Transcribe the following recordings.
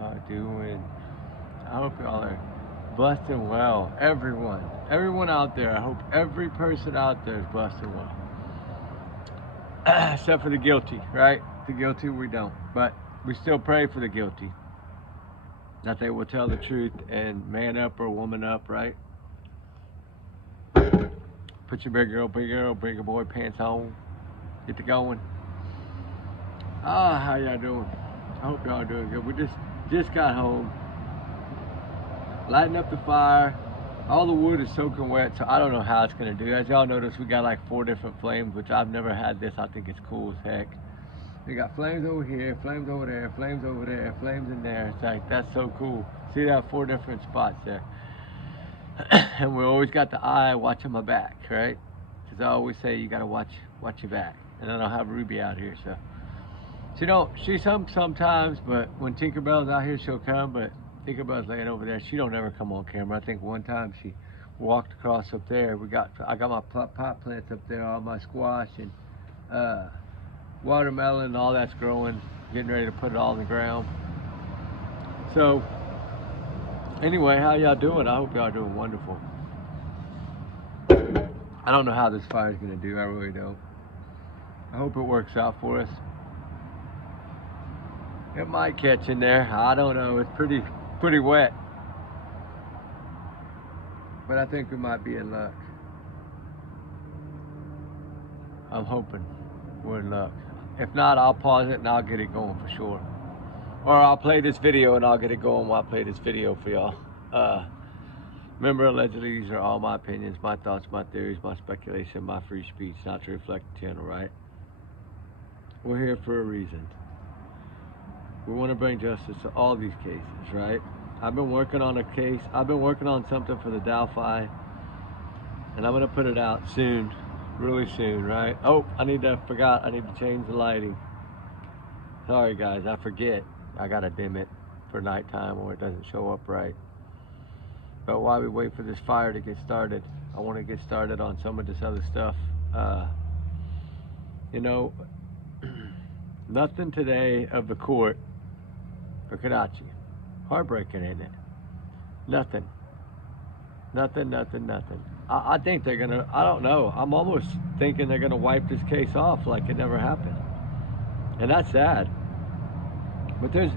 y'all doing? I hope y'all are blessed and well. Everyone out there. I hope every person out there is blessed and well. Except for the guilty, right? The guilty we don't. But we still pray for the guilty. That they will tell the truth and man up or woman up, right? Put your bigger boy pants on. Get to going. How y'all doing? I hope y'all doing good. We just got home. Lighting up the fire. All the wood is soaking wet, so I don't know how it's gonna do. As y'all notice, we got like 4 different flames, which I've never had this. I think it's cool as heck. We got flames over here, flames over there, flames over there, flames in there. It's like, that's so cool. See that 4 different spots there. And we always got the eye watching my back, right? Because I always say you gotta watch your back. And I don't have Ruby out here, so she's sometimes, but when Tinkerbell's out here, she'll come. But Tinkerbell's laying over there. She don't ever come on camera. I think one time she walked across up there. I got my pot plants up there, all my squash and watermelon and all that's growing. Getting ready to put it all in the ground. So anyway, how y'all doing? I hope y'all doing wonderful. I don't know how this fire's gonna do. I really don't. I hope it works out for us. It might catch in there. I don't know. It's pretty wet. But I think we might be in luck. I'm hoping we're in luck. If not, I'll pause it and I'll get it going for sure. Or I'll play this video and I'll get it going while I play this video for y'all. Remember, allegedly, these are all my opinions, my thoughts, my theories, my speculation, my free speech, not to reflect the channel, right? We're here for a reason. We want to bring justice to all these cases, right? I've been working on a case. I've been working on something for the Delphi, and I'm going to put it out soon, really soon, right? Oh, I need to change the lighting. Sorry, guys, I forget. I got to dim it for nighttime or it doesn't show up right. But while we wait for this fire to get started, I want to get started on some of this other stuff. Nothing today of the court for Kadachi. Heartbreaking, ain't it? Nothing. I think they're gonna, I don't know. I'm almost thinking they're gonna wipe this case off like it never happened. And that's sad. But there's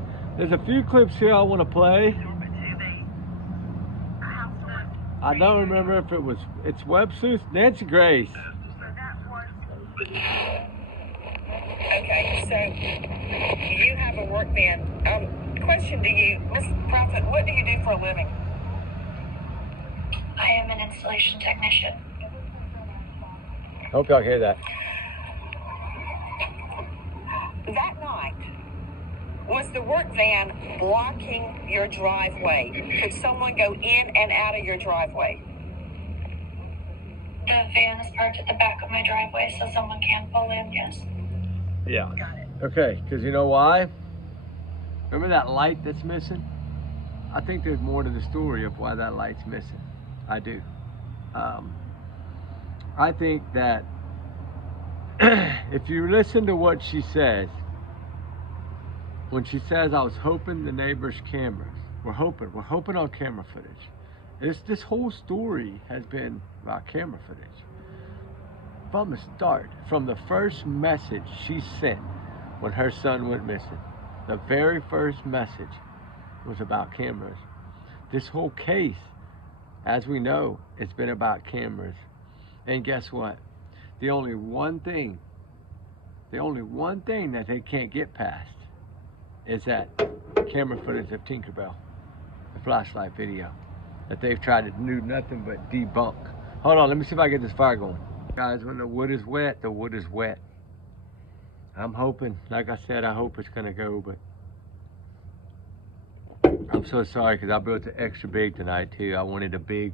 a few clips here I want to play. I don't remember if it's Webster, Nancy Grace. Okay, so you have a work van. Question to you, Miss Prophet, what do you do for a living? I am an installation technician. Hope y'all hear that. That night, was the work van blocking your driveway? Could someone go in and out of your driveway? The van is parked at the back of my driveway, so someone can pull in, yes. Yeah. Got it. Okay, because you know why? Remember that light that's missing? I think there's more to the story of why that light's missing. I do. I think that if you listen to what she says, when she says, I was hoping the neighbor's cameras, we're hoping on camera footage. This whole story has been about camera footage. From the start, from the first message she sent when her son went missing, the very first message was about cameras. This whole case, as we know, it's been about cameras. And guess what? The only one thing that they can't get past is that camera footage of Tinkerbell, the flashlight video, that they've tried to do nothing but debunk. Hold on, let me see if I get this fire going. Guys, when the wood is wet, the wood is wet. I'm hoping, like I said, I hope it's gonna go, but I'm so sorry because I built it extra big tonight too. I wanted a big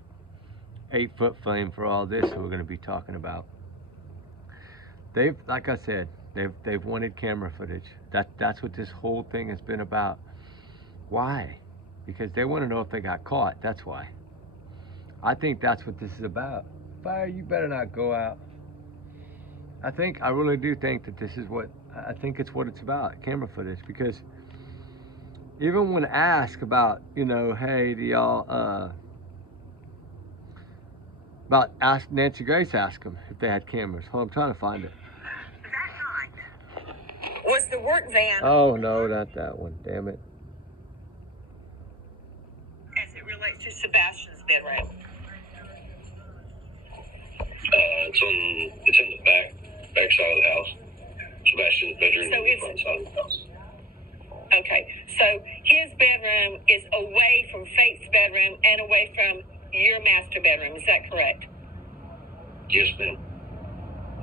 8-foot flame for all this that we're gonna be talking about. They've, like I said, they've wanted camera footage. That's what this whole thing has been about. Why? Because they want to know if they got caught. That's why. I think that's what this is about. Fire, you better not go out. I really do think that this is what, I think it's what it's about, camera footage, because, even when asked about, you know, hey, do y'all, Nancy Grace asked them if they had cameras. Hold on, I'm trying to find it. That night was the work van. Oh, no, not that one. Damn it. As it relates to Sebastian's bedroom. It's in the back side of the house. Sebastian's bedroom is the front side of the house. Okay, so his bedroom is away from Faith's bedroom and away from your master bedroom. Is that correct? Yes, ma'am.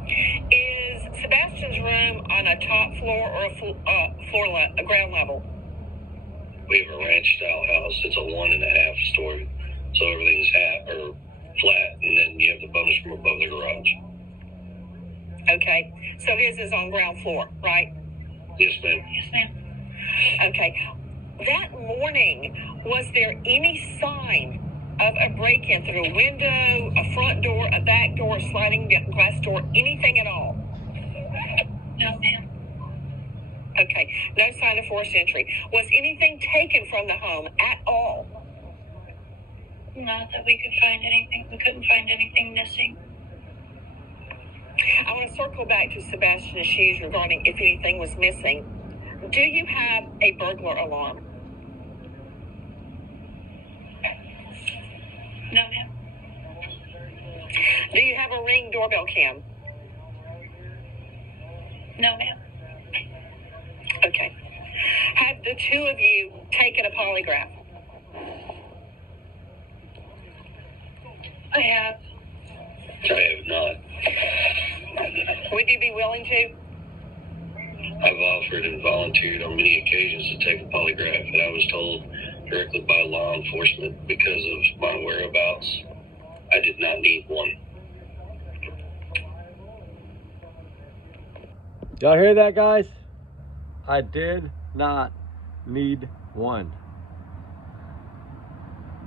Is Sebastian's room on a top floor or a ground level? We have a ranch-style house. It's a 1.5 story, so everything's flat, and then you have the bonus from above the garage. Okay, so his is on ground floor, right? Yes, ma'am. Yes, ma'am. Okay. That morning, was there any sign of a break-in through a window, a front door, a back door, a sliding glass door, anything at all? No, ma'am. Okay. No sign of forced entry. Was anything taken from the home at all? Not that we could find anything. We couldn't find anything missing. I want to circle back to Sebastian's shoes regarding if anything was missing. Do you have a burglar alarm? No, ma'am. Do you have a Ring doorbell cam? No, ma'am. Okay. Have the two of you taken a polygraph? I have. I have not. Would you be willing to? I've offered and volunteered on many occasions to take a polygraph, and I was told directly by law enforcement because of my whereabouts, I did not need one. Y'all hear that, guys? I did not need one.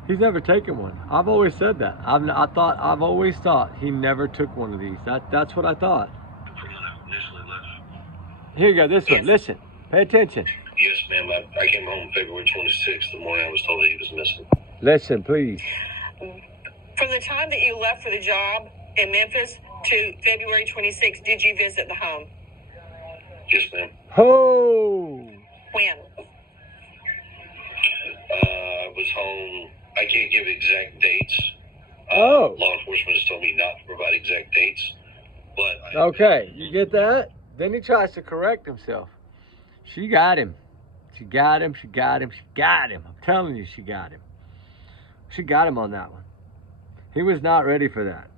He's never taken one. I've always said that. I've always thought he never took one of these. That's what I thought. From when I initially left. Here you go, this one. Listen, pay attention. Yes, ma'am. I came home February 26th. The morning I was told that he was missing. Listen, please. From the time that you left for the job in Memphis to February 26th, did you visit the home? Yes, ma'am. Oh! When? I was home. I can't give exact dates. Oh. Law enforcement has told me not to provide exact dates. But Okay, you get that? Then he tries to correct himself. She got him. She got him. I'm telling you, she got him. She got him on that one. He was not ready for that.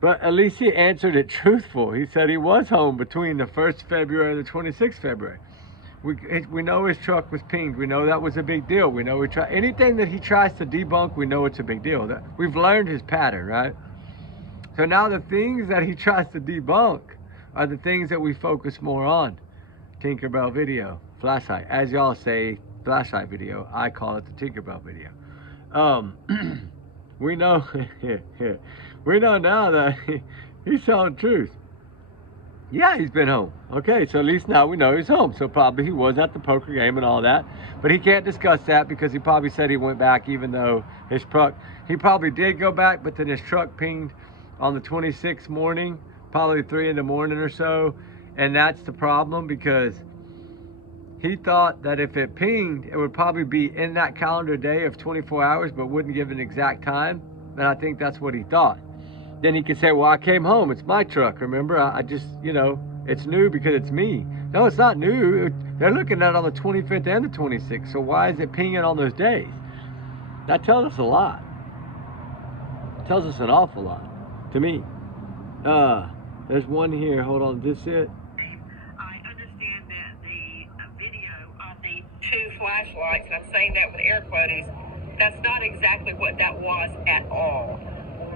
But at least he answered it truthful. He said he was home between the 1st February and the 26th February. We know his truck was pinged. We know that was a big deal. We know anything that he tries to debunk, we know it's a big deal. We've learned his pattern, right? So now the things that he tries to debunk are the things that we focus more on. Tinkerbell video, flashlight. As y'all say, flashlight video. I call it the Tinkerbell video. We know, we know now that he's telling the truth. Yeah, he's been home. Okay, so at least now we know he's home. So probably he was at the poker game and all that. But he can't discuss that because he probably said he went back even though his truck, he probably did go back, but then his truck pinged on the 26th morning, probably 3 in the morning or so. And that's the problem because he thought that if it pinged, it would probably be in that calendar day of 24 hours, but wouldn't give an exact time. And I think that's what he thought. Then he could say, well, I came home. It's my truck, remember? I just, you know, it's new because it's me. No, it's not new. They're looking at it on the 25th and the 26th. So why is it pinging on those days? That tells us a lot. It tells us an awful lot, to me. There's one here. Hold on. Is this it? I understand that the video on the 2 flashlights, and I'm saying that with air quotes, that's not exactly what that was at all.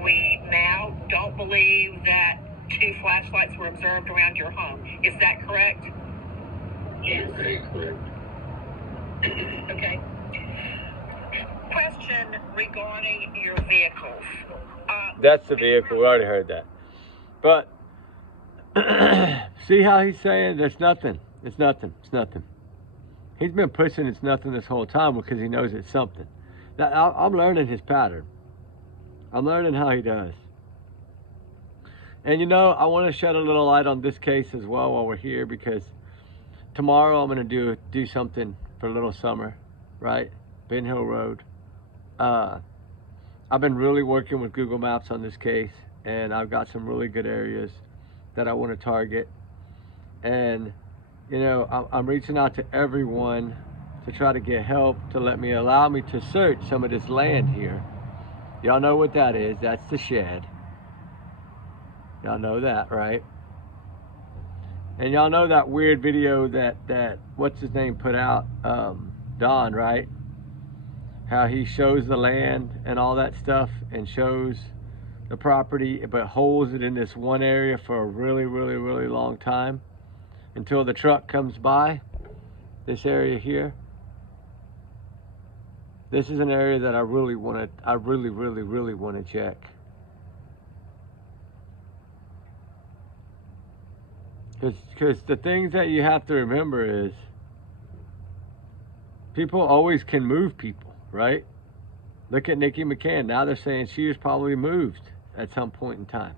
We now don't believe that 2 flashlights were observed around your home. Is that correct? Yes. Very correct. Okay. Question regarding your vehicles. That's the vehicle. We already heard that. But see how he's saying there's nothing. It's nothing. It's nothing. He's been pushing it's nothing this whole time because he knows it's something. Now, I'm learning his pattern. I'm learning how he does. And you know, I want to shed a little light on this case as well while we're here, because tomorrow I'm going to do something for Little Summer, right? Ben Hill Road. I've been really working with Google Maps on this case, and I've got some really good areas that I want to target. And you know, I'm reaching out to everyone to try to get help to allow me to search some of this land here. Y'all know what that is. That's the shed. Y'all know that, right? And y'all know that weird video that what's his name put out, Don, right? How he shows the land and all that stuff and shows the property, but holds it in this one area for a really, really, really long time until the truck comes by. This area here. This is an area that I really want to check. Because the things that you have to remember is people always can move people, right? Look at Nikki McCann. Now they're saying she was probably moved at some point in time.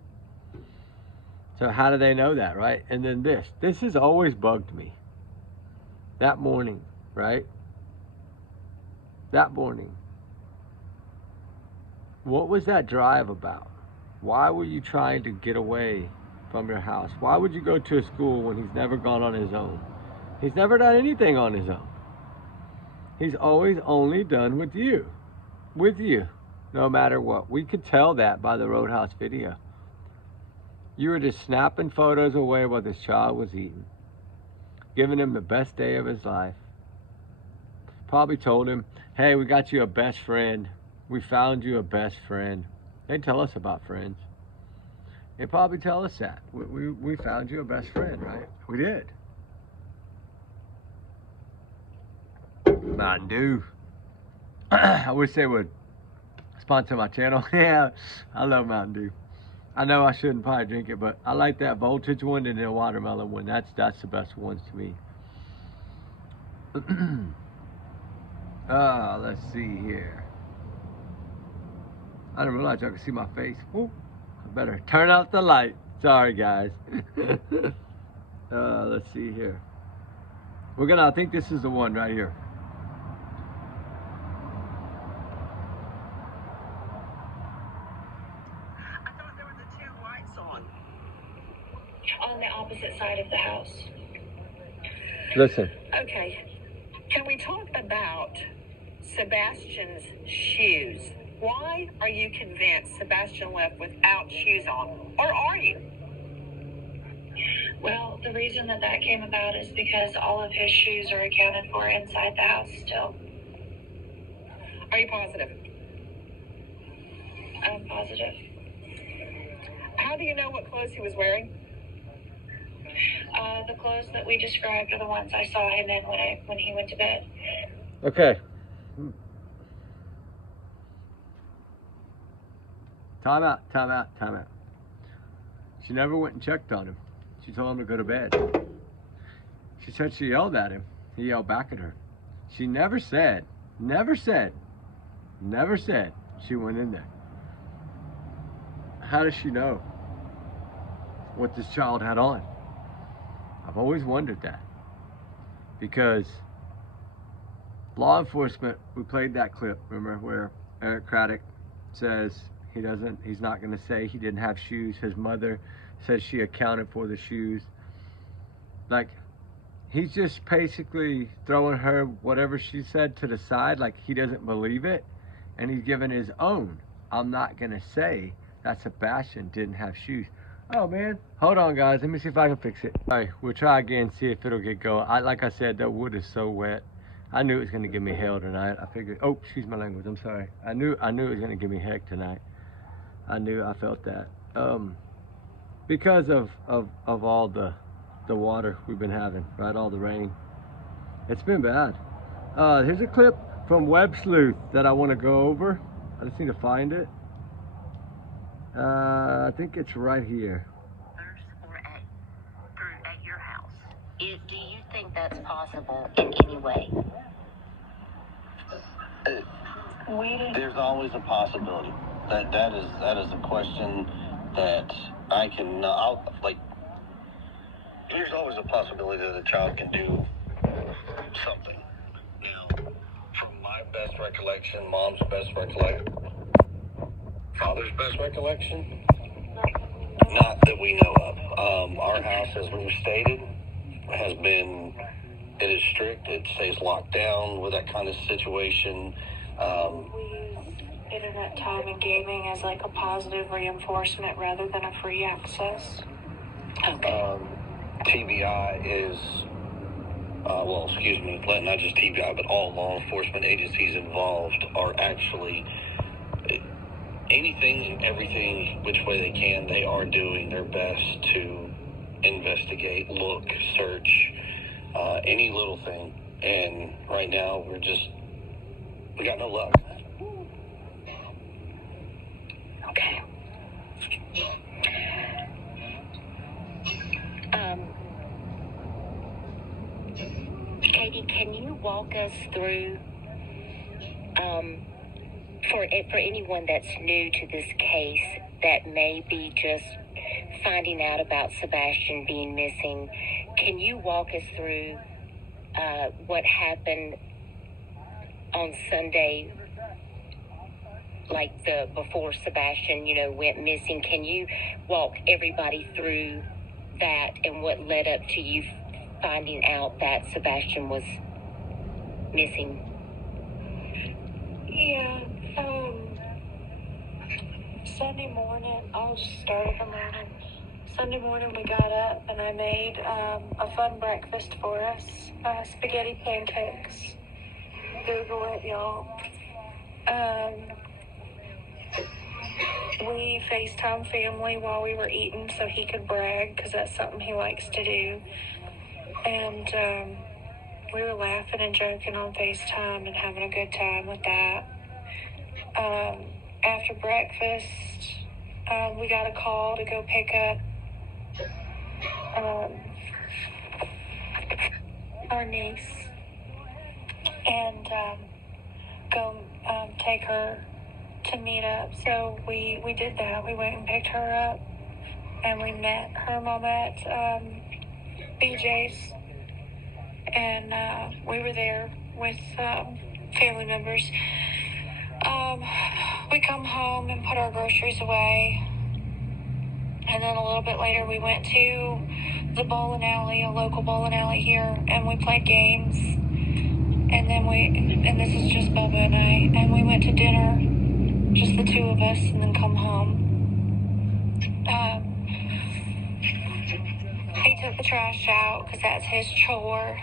So how do they know that, right? And then this has always bugged me. That morning, right? That morning. What was that drive about? Why were you trying to get away from your house? Why would you go to a school when he's never gone on his own? He's never done anything on his own. He's always only done with you. With you. No matter what. We could tell that by the Roadhouse video. You were just snapping photos away while this child was eating. Giving him the best day of his life. Probably told him, hey, we got you a best friend. We found you a best friend. They tell us about friends. They probably tell us that. We found you a best friend, right? We did. Mountain Dew. I wish they would sponsor my channel. Yeah, I love Mountain Dew. I know I shouldn't probably drink it, but I like that voltage one and the watermelon one. That's the best ones to me. Let's see here. I didn't realize y'all could see my face. Ooh, I better turn out the light. Sorry, guys. Let's see here. I think this is the one right here. I thought there were the two lights on. On the opposite side of the house. Listen. Okay. Can we talk about Sebastian's shoes? Why are you convinced Sebastian left without shoes on? Or are you? Well, the reason that came about is because all of his shoes are accounted for inside the house still. Are you positive? I'm positive. How do you know what clothes he was wearing? The clothes that we described are the ones I saw him in when he went to bed. Okay. Time out. She never went and checked on him. She told him to go to bed. She said she yelled at him. He yelled back at her. She never said she went in there. How does she know what this child had on? I've always wondered that. Because law enforcement, we played that clip, remember, where Eric Craddock says he's not going to say he didn't have shoes. His mother says she accounted for the shoes. Like, he's just basically throwing her whatever she said to the side, like he doesn't believe it, and he's giving his own. I'm not going to say that Sebastian didn't have shoes. Oh man, hold on guys, let me see if I can fix it. All right, we'll try again, see if it'll get going. Like I said, that wood is so wet. I knew it was going to give me hell tonight. I figured, oh, excuse my language, I'm sorry. I knew it was going to give me heck tonight. I felt that. Because of all the water we've been having, right? All the rain. It's been bad. Here's a clip from Web Sleuth that I want to go over. I just need to find it. I think it's right here. Or at your house. Do you you think that's possible in any way? There's always a possibility. That is a question that I can there's always a possibility that a child can do something. Now, from my best recollection, mom's best recollection, father's best recollection, not that we know of. Our house, as we've stated, it is strict. It stays locked down with that kind of situation. We use internet time and gaming as like a positive reinforcement rather than a free access. Okay. TBI is, not just TBI, but all law enforcement agencies involved are actually, anything and everything which way they can, they are doing their best to investigate, look, search, any little thing. And right now, we got no luck. Okay. Katie, can you walk us through, for anyone that's new to this case that may be just finding out about Sebastian being missing, can you walk us through what happened on Sunday, like before Sebastian, went missing? Can you walk everybody through that and what led up to you finding out that Sebastian was missing? Yeah, Sunday morning, I'll just start in the morning. Sunday morning we got up and I made a fun breakfast for us, spaghetti pancakes. Google it, y'all. We FaceTime family while we were eating so he could brag, because that's something he likes to do. And we were laughing and joking on FaceTime and having a good time with that. After breakfast, we got a call to go pick up our niece and go take her to meet up. So we did that. We went and picked her up, and we met her mom at BJ's, and we were there with family members. We come home and put our groceries away, and then a little bit later we went to the bowling alley, a local bowling alley here, and we played games. And then and this is just Bubba and I, and we went to dinner, just the two of us, and then come home. He took the trash out because that's his chore,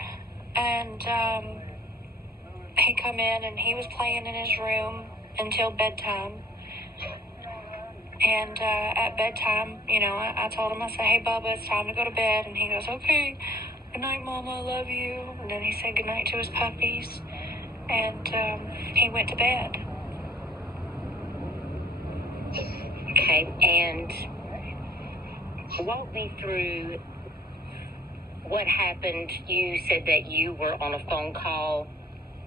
and he come in and he was playing in his room until bedtime. And at bedtime, I told him, I said, "Hey, Bubba, it's time to go to bed." And he goes, "Okay, good night, Mama, I love you." And then he said good night to his puppies, and he went to bed. Okay, and walk me through what happened. You said that you were on a phone call,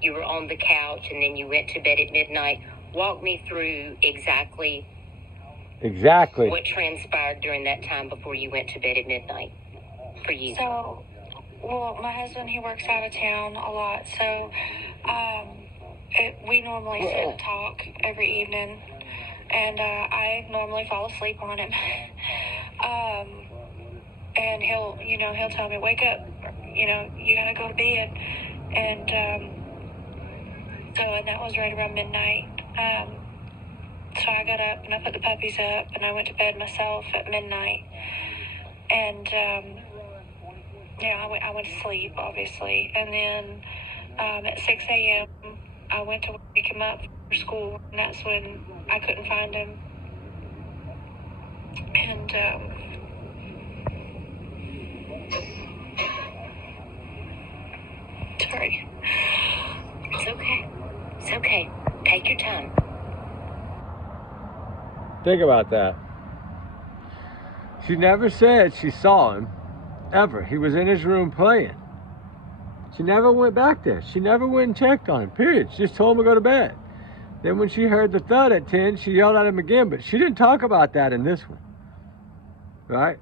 you were on the couch, and then you went to bed at midnight. Walk me through exactly what transpired during that time before you went to bed at midnight for you. So, my husband, he works out of town a lot, so we normally sit and talk every evening, and I normally fall asleep on him. And he'll tell me, "Wake up, you gotta go to bed." And and that was right around midnight. So I got up and I put the puppies up and I went to bed myself at midnight. And I went to sleep, obviously. And then at 6 a.m. I went to wake him up for school, and that's when I couldn't find him. And sorry. It's okay. It's okay. Take your time. Think about that. She never said she saw him, ever. He was in his room playing. She never went back there. She never went and checked on him, period. She just told him to go to bed. Then when she heard the thud at 10, she yelled at him again, but she didn't talk about that in this one, right?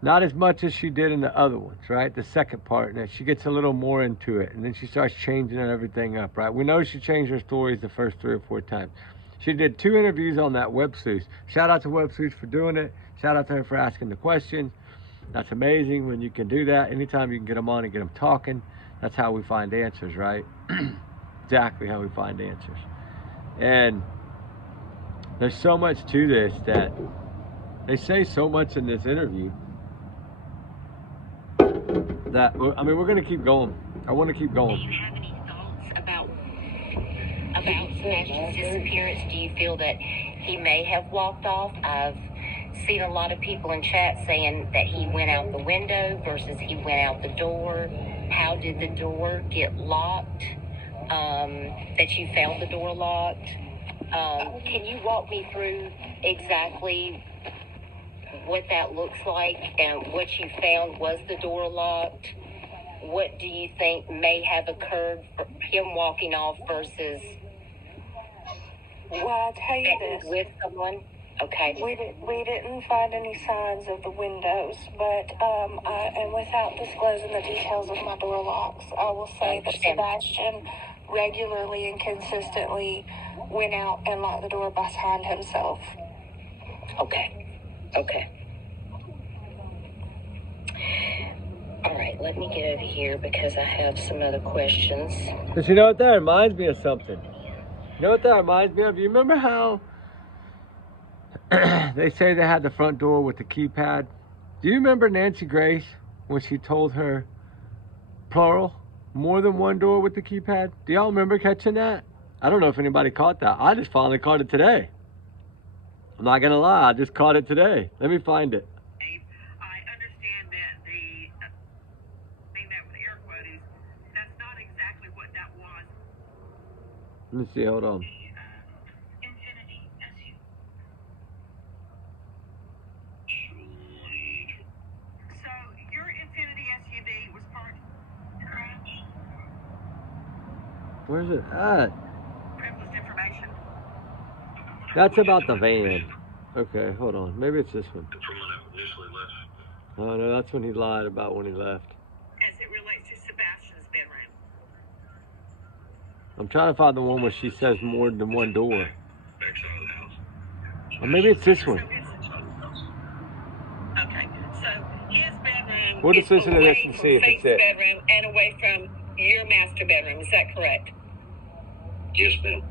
Not as much as she did in the other ones, right? The second part, and she gets a little more into it, and then she starts changing everything up, right? We know she changed her stories the first 3 or 4 times. She did 2 interviews on that Web Sleuth. Shout out to Web Sleuth for doing it. Shout out to her for asking the questions. That's amazing when you can do that. Anytime you can get them on and get them talking, that's how we find answers, right? Exactly how we find answers. And there's so much to this that they say so much in this interview that, I mean, we're going to keep going. I want to keep going. Do you have any thoughts about Sebastian's disappearance? Do you feel that he may have walked off? I've seen a lot of people in chat saying that he went out the window versus he went out the door. How did the door get locked? That you found the door locked. Can you walk me through exactly what that looks like and what you found? Was the door locked? What do you think may have occurred for him walking off versus Well, I'll tell you this. with someone? Okay. We didn't find any signs of the windows, but and without disclosing the details of my door locks, I will say that Sebastian regularly and consistently went out and locked the door behind himself. Okay. All right, let me get over here because I have some other questions. But you know what that reminds me of something? You know what that reminds me of? You remember how they say they had the front door with the keypad? Do you remember Nancy Grace when she told her, plural, more than one door with the keypad? Do y'all remember catching that? I don't know if anybody caught that. I just finally caught it today. I'm not gonna lie, I just caught it today. Let me find it. I understand that the thing that with air quotes, that's not exactly what that was. Let me see, hold on. Infinity SU. So your Infinity SUV was parked in the garage? Where's it at? Privileged information. That's about the van. Okay, hold on. Maybe it's this one. From when I initially left. Oh no, that's when he lied about when he left. As it relates to Sebastian's bedroom. I'm trying to find the one where she says more than one door. Backside of the house. Or maybe it's this one. Okay, so his bedroom We'll just is listen to this away and from see if it's Faith's it. bedroom and away from your master bedroom. Is that correct? Yes, ma'am.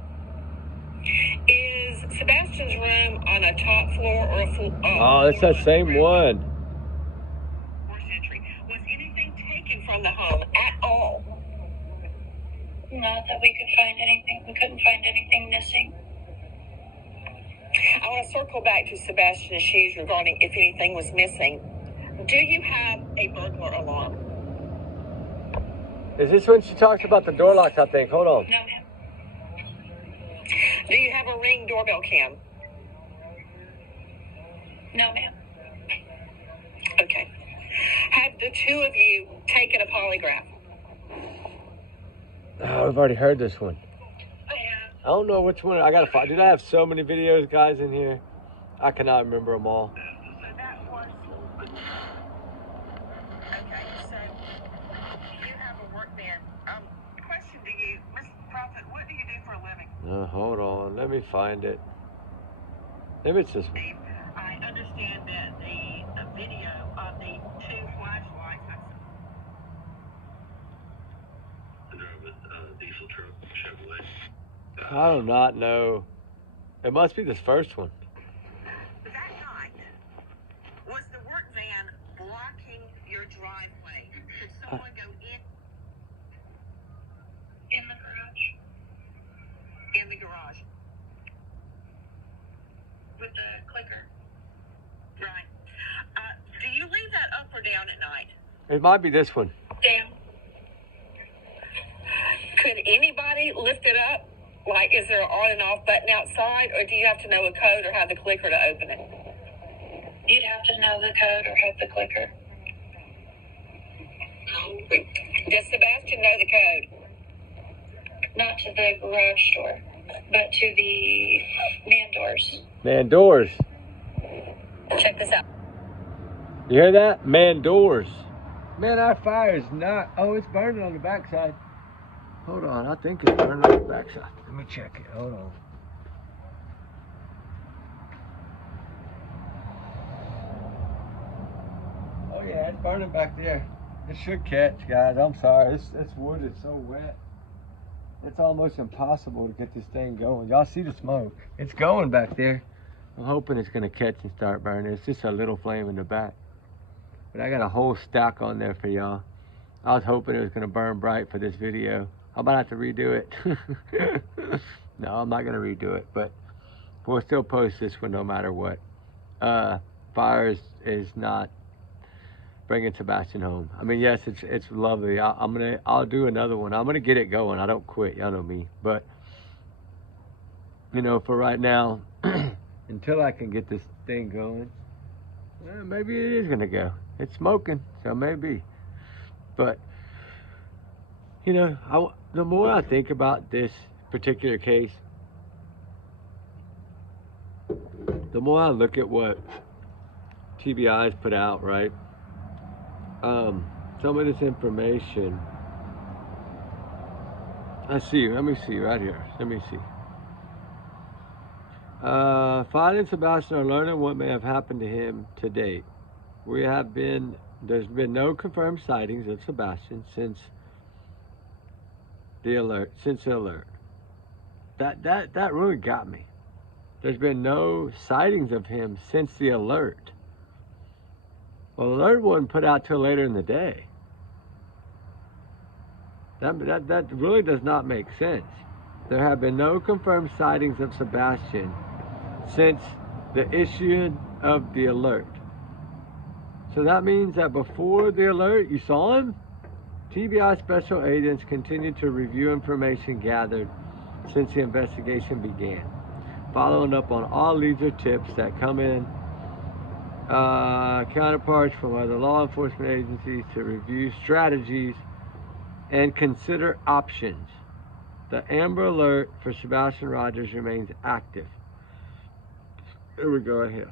Is Sebastian's room on a top floor or a full? Oh, that's that same one. Fourth century. Was anything taken from the home at all? Not that we could find anything. We couldn't find anything missing. I want to circle back to Sebastian's shoes regarding if anything was missing. Do you have a burglar alarm? Is this when she talks about the door locks, I think? Hold on. No, ma'am. Do you have a Ring doorbell cam? No, ma'am. Okay. Have the two of you taken a polygraph? Oh, we've already heard this one. I have. I don't know which one. I gotta find. Dude, I have so many videos, guys, in here. I cannot remember them all. So that was. Okay, so you have a work van. Question to you, Miss Prophet, what do you do for a living? Hold on. Let me find it. Maybe it's this one. I understand that the video of the two flashlights. I drive a diesel truck, Chevrolet. I do not know. It must be this first one. That night, was the work van blocking your driveway? Could someone go In the garage in the garage? with the clicker. Right. Do you leave that up or down at night? It might be this one. Down. Could anybody lift it up? Like, is there an on and off button outside, or do you have to know a code or have the clicker to open it? You'd have to know the code or have the clicker. Does Sebastian know the code? Not to the garage door, but to the man doors. Man doors. Check this out. You hear that? Man doors. Man, our fire is not. Oh, it's burning on the backside. Hold on, I think it's burning on the backside. Let me check it. Hold on. Oh yeah, it's burning back there. It should catch, guys. I'm sorry. This wood is so wet. It's almost impossible to get this thing going. Y'all see the smoke? It's going back there. I'm hoping it's gonna catch and start burning. It's just a little flame in the back. But I got a whole stack on there for y'all. I was hoping it was gonna burn bright for this video. I might have to redo it. No, I'm not gonna redo it, but we'll still post this one no matter what. Fire is not bringing Sebastian home. I mean, yes, it's lovely. I'll do another one. I'm gonna get it going. I don't quit. Y'all know me. But you know, for right now, until I can get this thing going, maybe it is gonna go. It's smoking, so maybe. But you know, the more I think about this particular case, the more I look at what TBI's put out, right? Some of this information, let me see right here. Let me see. Finding Sebastian or learning what may have happened to him to date. There's been no confirmed sightings of Sebastian since the alert. That really got me. There's been no sightings of him since the alert. Well, the alert wasn't put out till later in the day. That really does not make sense. There have been no confirmed sightings of Sebastian since the issuing of the alert. So that means that before the alert, you saw him? TBI special agents continue to review information gathered since the investigation began, following up on all leads or tips that come in, counterparts from other law enforcement agencies to review strategies and consider options. The Amber Alert for Sebastian Rogers remains active. Here we go right here.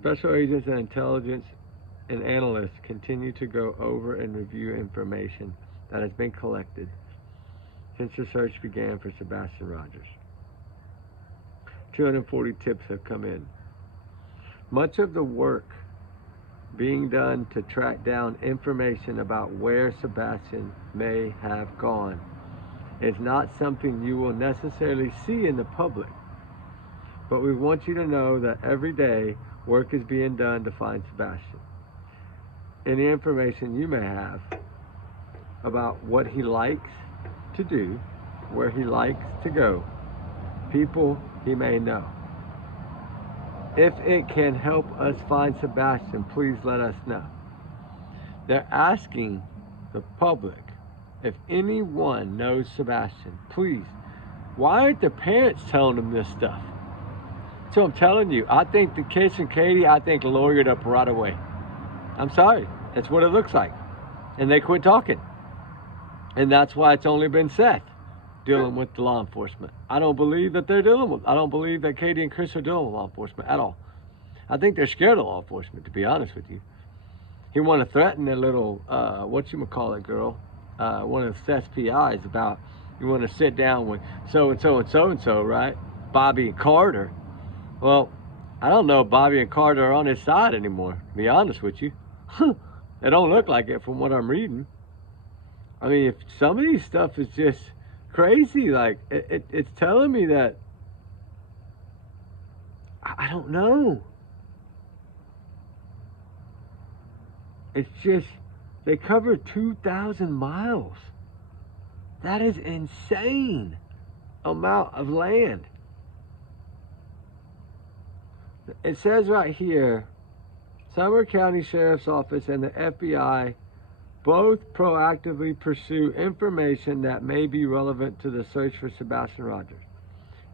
Special agents and intelligence and analysts continue to go over and review information that has been collected since the search began for Sebastian Rogers. 240 tips have come in. Much of the work being done to track down information about where Sebastian may have gone is not something you will necessarily see in the public, but we want you to know that every day work is being done to find Sebastian. Any information you may have about what he likes to do, where he likes to go, people he may know. If it can help us find Sebastian, please let us know. They're asking the public if anyone knows Sebastian, please. Why aren't the parents telling them this stuff? So I'm telling you, I think the kids and Katie, lawyered up right away. I'm sorry, that's what it looks like. And they quit talking. And that's why it's only been Seth dealing with the law enforcement. I don't believe that I don't believe that Katie and Chris are dealing with law enforcement at all. I think they're scared of law enforcement, to be honest with you. He wanted to threaten that little, girl, one of Seth's PIs about, you want to sit down with so-and-so and so-and-so, right? Bobby and Carter. Well, I don't know if Bobby and Carter are on his side anymore, to be honest with you. They don't look like it from what I'm reading. I mean, if some of these stuff is just crazy, like, it's telling me that, I don't know. It's just, they covered 2,000 miles. That is insane amount of land. It says right here, Sumner County Sheriff's Office and the FBI both proactively pursue information that may be relevant to the search for Sebastian Rogers,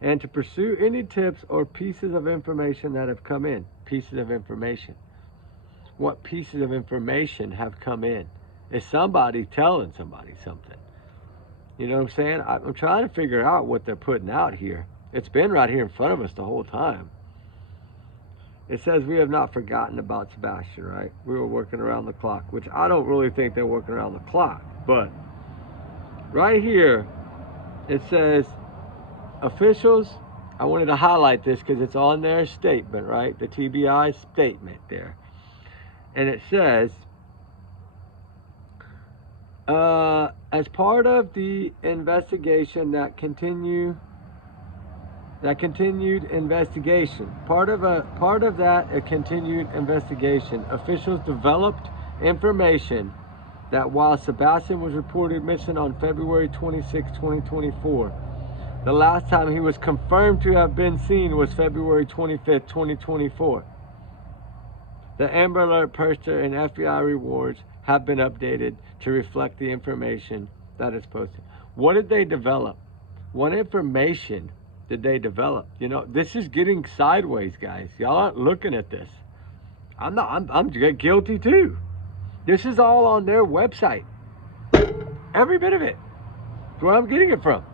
and to pursue any tips or pieces of information that have come in. Pieces of information. What pieces of information have come in? Is somebody telling somebody something? You know what I'm saying? I'm trying to figure out what they're putting out here. It's been right here in front of us the whole time. It says we have not forgotten about Sebastian, right? We were working around the clock, which I don't really think they're working around the clock. But right here, it says officials. I wanted to highlight this because it's on their statement, right? The TBI statement there. And it says, as part of the investigation continued investigation. Part of a continued investigation, officials developed information that while Sebastian was reported missing on February 26, 2024, the last time he was confirmed to have been seen was February 25th, 2024. The Amber Alert poster and FBI rewards have been updated to reflect the information that is posted. What did they develop? What information did they develop? You know, this is getting sideways, guys. Y'all aren't looking at this. I'm guilty too. This is all on their website. Every bit of it. That's where I'm getting it from.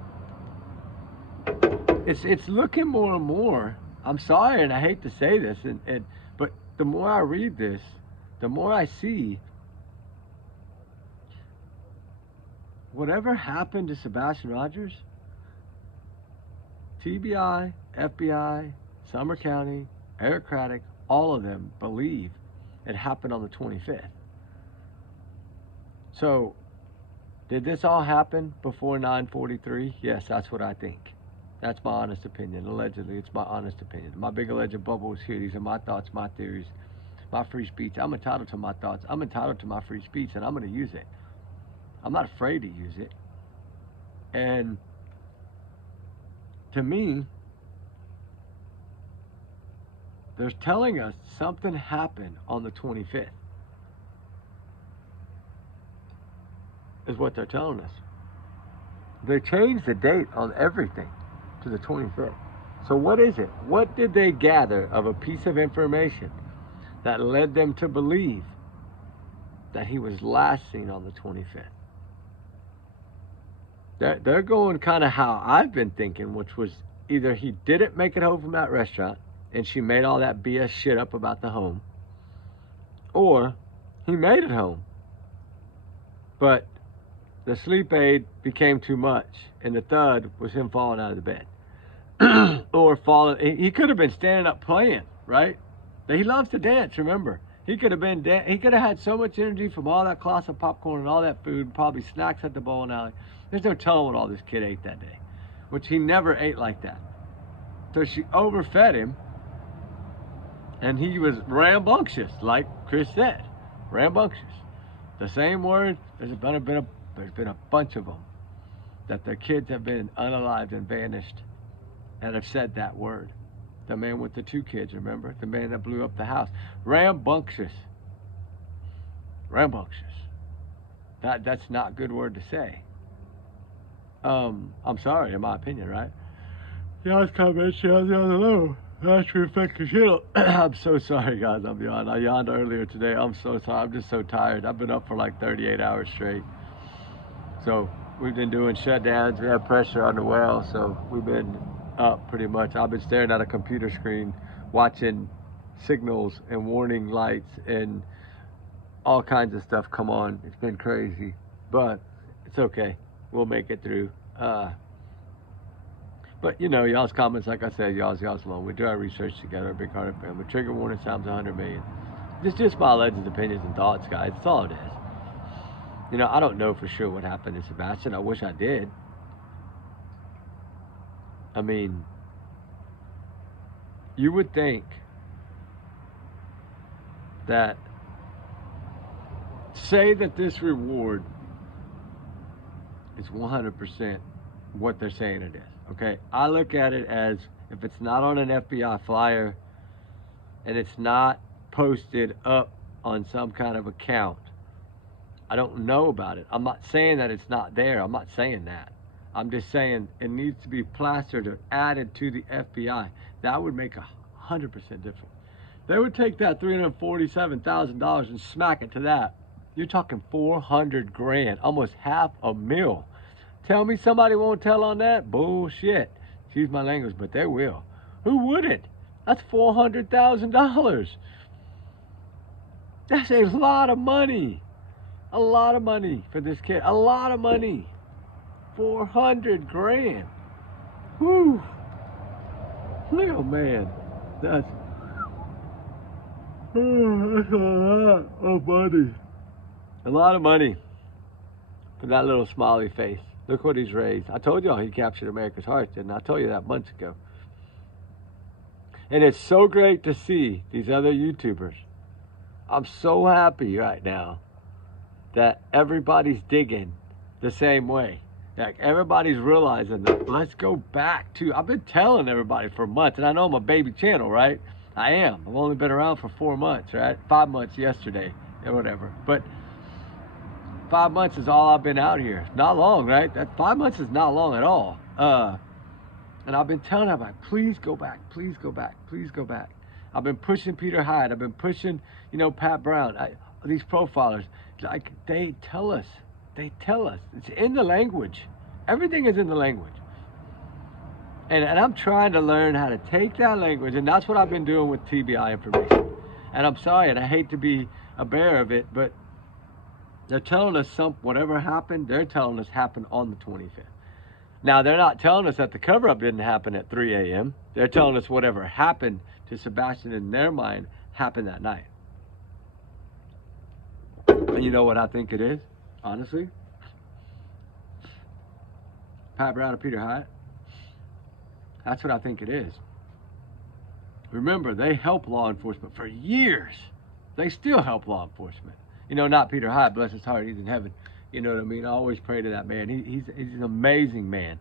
It's looking more and more. I'm sorry, and I hate to say this, but the more I read this, the more I see whatever happened to Sebastian Rogers, TBI, FBI, Sumner County, Eric Craddock, all of them believe it happened on the 25th. So, did this all happen before 9/43? Yes, that's what I think. That's my honest opinion. Allegedly, it's my honest opinion. My big alleged bubble is here. These are my thoughts, my theories, my free speech. I'm entitled to my thoughts. I'm entitled to my free speech, and I'm going to use it. I'm not afraid to use it. And to me, they're telling us something happened on the 25th. Is what they're telling us. They changed the date on everything to the 25th. So what is it? What did they gather of a piece of information that led them to believe that he was last seen on the 25th? They're going kind of how I've been thinking, which was either he didn't make it home from that restaurant and she made all that BS shit up about the home, or he made it home, but the sleep aid became too much and the thud was him falling out of the bed. Or falling. He could have been standing up playing, right? He loves to dance, remember. He could have had so much energy from all that class of popcorn and all that food, probably snacks at the bowling alley. There's no telling what all this kid ate that day, which he never ate like that. So she overfed him, and he was rambunctious, like Chris said. Rambunctious. The same word. There's been a bunch of them that their kids have been unalived and vanished and have said that word. The man with the 2 kids, remember? The man that blew up the house. Rambunctious. Rambunctious. That's not a good word to say. I'm sorry, in my opinion, right? Y'all's comments, y'all know. That's reflecting shit. I'm so sorry, guys. I'm yawned. I yawned earlier today. I'm so sorry. I'm just so tired. I've been up for like 38 hours straight. So we've been doing shutdowns. We have pressure on the well, so we've been up pretty much. I've been staring at a computer screen, watching signals and warning lights and all kinds of stuff come on. It's been crazy, but it's okay. We'll make it through. But you know, y'all's comments, like I said, y'all's alone. We do our research together, a big hearted family. Trigger warning sounds 100 million. It's just my alleged opinions and thoughts, guys. That's all it is. You know, I don't know for sure what happened to Sebastian. I wish I did. I mean, you would think that, say that this reward is 100% what they're saying it is, okay? I look at it as, if it's not on an FBI flyer and it's not posted up on some kind of account, I don't know about it. I'm not saying that it's not there. I'm not saying that. I'm just saying it needs to be plastered or added to the FBI. That would make 100% difference. They would take that $347,000 and smack it to that. You're talking 400 grand, almost $500,000 Tell me somebody won't tell on that? Bullshit. Excuse my language, but they will. Who wouldn't? That's $400,000. That's a lot of money. A lot of money for this kid. A lot of money. 400 grand. Whew. Oh man, that's a lot of money. A lot of money for that little smiley face. Look what he's raised. I told y'all he captured America's heart, didn't I? I told you that months ago. And it's so great to see these other YouTubers. I'm so happy right now that everybody's digging the same way. Like everybody's realizing that let's go back to, I've been telling everybody for months, and I know I'm a baby channel, right? I am. I've only been around for 4 months, right? 5 months yesterday or whatever. But 5 months is all I've been out here. Not long, right? That 5 months is not long at all. And I've been telling everybody, please go back, please go back, please go back. I've been pushing Peter Hyde. I've been pushing, Pat Brown. These profilers, like they tell us. It's in the language. Everything is in the language. And I'm trying to learn how to take that language, and that's what I've been doing with TBI information. And I'm sorry, and I hate to be a bearer of it, but they're telling us whatever happened, they're telling us happened on the 25th. Now, they're not telling us that the cover-up didn't happen at 3 a.m. They're telling us whatever happened to Sebastian in their mind happened that night. And you know what I think it is? Honestly, Pat Brown and Peter Hyde, that's what I think it is. Remember, they help law enforcement for years. They still help law enforcement. Not Peter Hyde, bless his heart, he's in heaven. You know what I mean? I always pray to that man. He's an amazing man.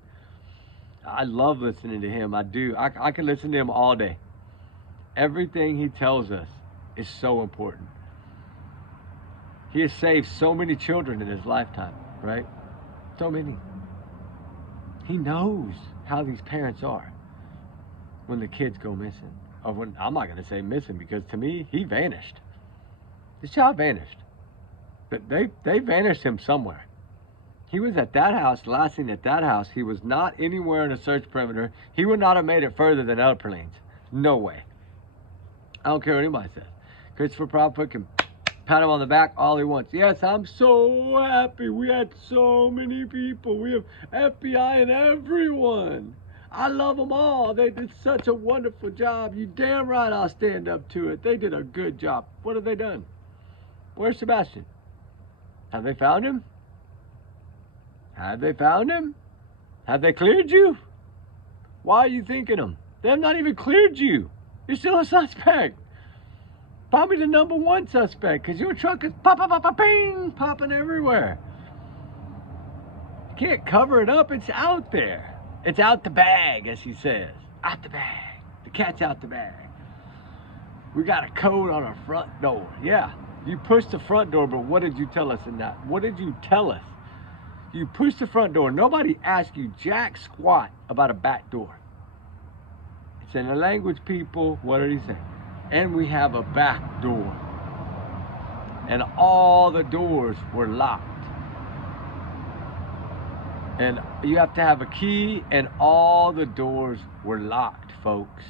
I love listening to him. I do. I can listen to him all day. Everything he tells us is so important. He has saved so many children in his lifetime, right? So many. He knows how these parents are when the kids go missing. Or when, I'm not going to say missing, because to me, he vanished. This child vanished. But they vanished him somewhere. He was at that house, last seen at that house. He was not anywhere in a search perimeter. He would not have made it further than Elder Lanes. No way. I don't care what anybody says. Christopher Proudfoot can pat him on the back all he wants. Yes, I'm so happy. We had so many people. We have FBI and everyone. I love them all. They did such a wonderful job. You damn right I'll stand up to it. They did a good job. What have they done? Where's Sebastian? Have they found him? Have they found him? Have they cleared you? Why are you thinking them? They have not even cleared you. You're still a suspect. Probably the #1 suspect, because your truck is popping everywhere. You can't cover it up. It's out there. It's out the bag, as he says. Out the bag. The cat's out the bag. We got a code on our front door. Yeah, you pushed the front door, but what did you tell us in that? What did you tell us? You pushed the front door. Nobody asked you jack squat about a back door. It's in the language, people. What did he say? And we have a back door. And all the doors were locked. And you have to have a key, and all the doors were locked, folks.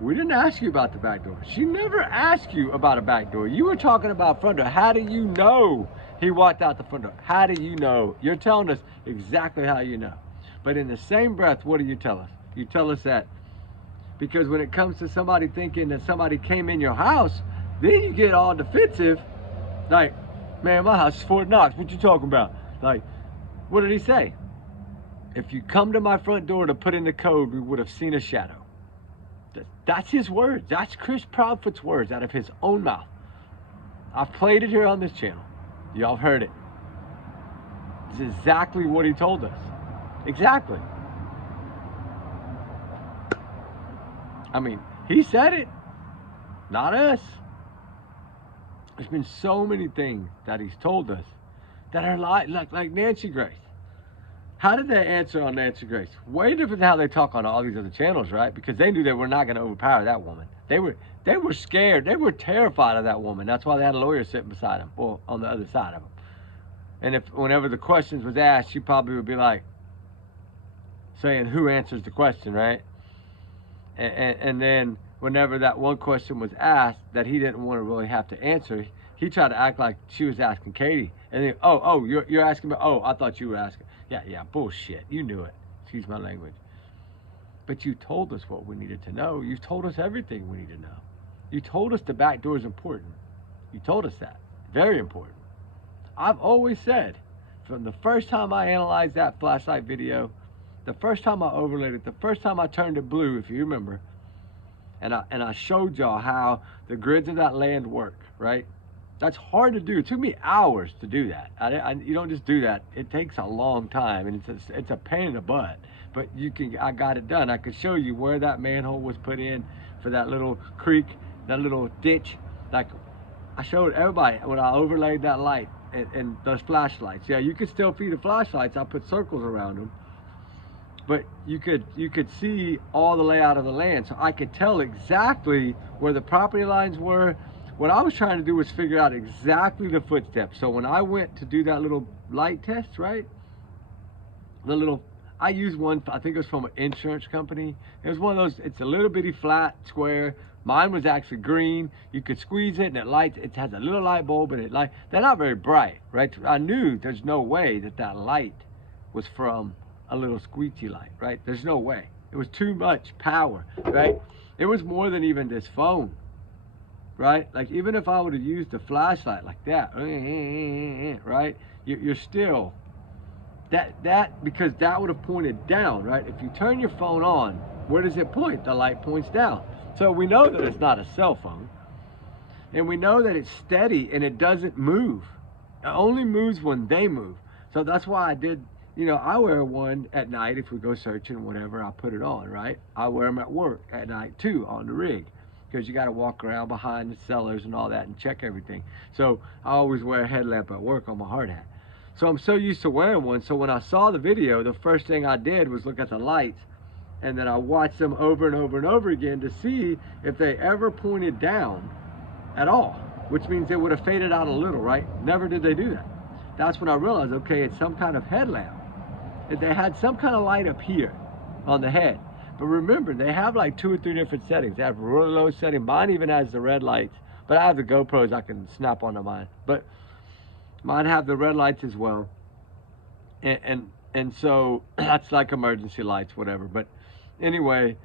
We didn't ask you about the back door. She never asked you about a back door. You were talking about front door. How do you know he walked out the front door? How do you know? You're telling us exactly how you know. But in the same breath, what do you tell us? You tell us that because when it comes to somebody thinking that somebody came in your house, then you get all defensive. Like, man, my house is Fort Knox. What you talking about? Like, what did he say? If you come to my front door to put in the code, we would have seen a shadow. That's his words. That's Chris Proudfoot's words out of his own mouth. I've played it here on this channel. Y'all heard it. It's exactly what he told us. Exactly. I mean, he said it, not us. There's been so many things that he's told us that are like Nancy Grace. How did they answer on Nancy Grace? Way different than how they talk on all these other channels, right? Because they knew they were not going to overpower that woman. They were scared. They were terrified of that woman. That's why they had a lawyer sitting beside him, or on the other side of him. And if whenever the questions was asked, she probably would be like saying who answers the question, right? And then whenever that one question was asked that he didn't want to really have to answer, he tried to act like she was asking Katie. And then, oh, you're asking me? Oh, I thought you were asking. Yeah, bullshit. You knew it. Excuse my language. But you told us what we needed to know. You told us everything we need to know. You told us the back door is important. You told us that. Very important. I've always said, from the first time I analyzed that flashlight video, the first time I overlaid it, the first time I turned it blue, if you remember, and I showed y'all how the grids of that land work, right? That's hard to do. It took me hours to do that. You don't just do that. It takes a long time, and it's a pain in the butt. But I got it done. I could show you where that manhole was put in for that little creek, that little ditch. Like, I showed everybody when I overlaid that light and those flashlights. Yeah, you could still feed the flashlights. I put circles around them. But you could see all the layout of the land, so I could tell exactly where the property lines were. What I was trying to do was figure out exactly the footsteps. So when I went to do that little light test, right? I used one, I think it was from an insurance company. It was one of those, it's a little bitty flat square. Mine was actually green. You could squeeze it and it lights, it has a little light bulb and they're not very bright, right? I knew there's no way that light was from a little squeegee light, right? There's no way. It was too much power, right? It was more than even this phone, right? Like, even if I would have used a flashlight like that, right? You're still, because that would have pointed down, right? If you turn your phone on, where does it point? The light points down. So we know that it's not a cell phone. And we know that it's steady and it doesn't move. It only moves when they move. So that's why I did, I wear one at night if we go searching, whatever, I put it on, right? I wear them at work at night too, on the rig, because you got to walk around behind the cellars and all that and check everything. So I always wear a headlamp at work on my hard hat. So I'm so used to wearing one. So when I saw the video, the first thing I did was look at the lights, and then I watched them over and over and over again to see if they ever pointed down at all, which means they would have faded out a little, right? Never did they do that. That's when I realized, okay, it's some kind of headlamp. They had some kind of light up here on the head. But remember, they have like 2 or 3 different settings. They have a really low setting. Mine even has the red lights, but I have the GoPros I can snap onto mine. But mine have the red lights as well. And so that's like emergency lights, whatever. But anyway,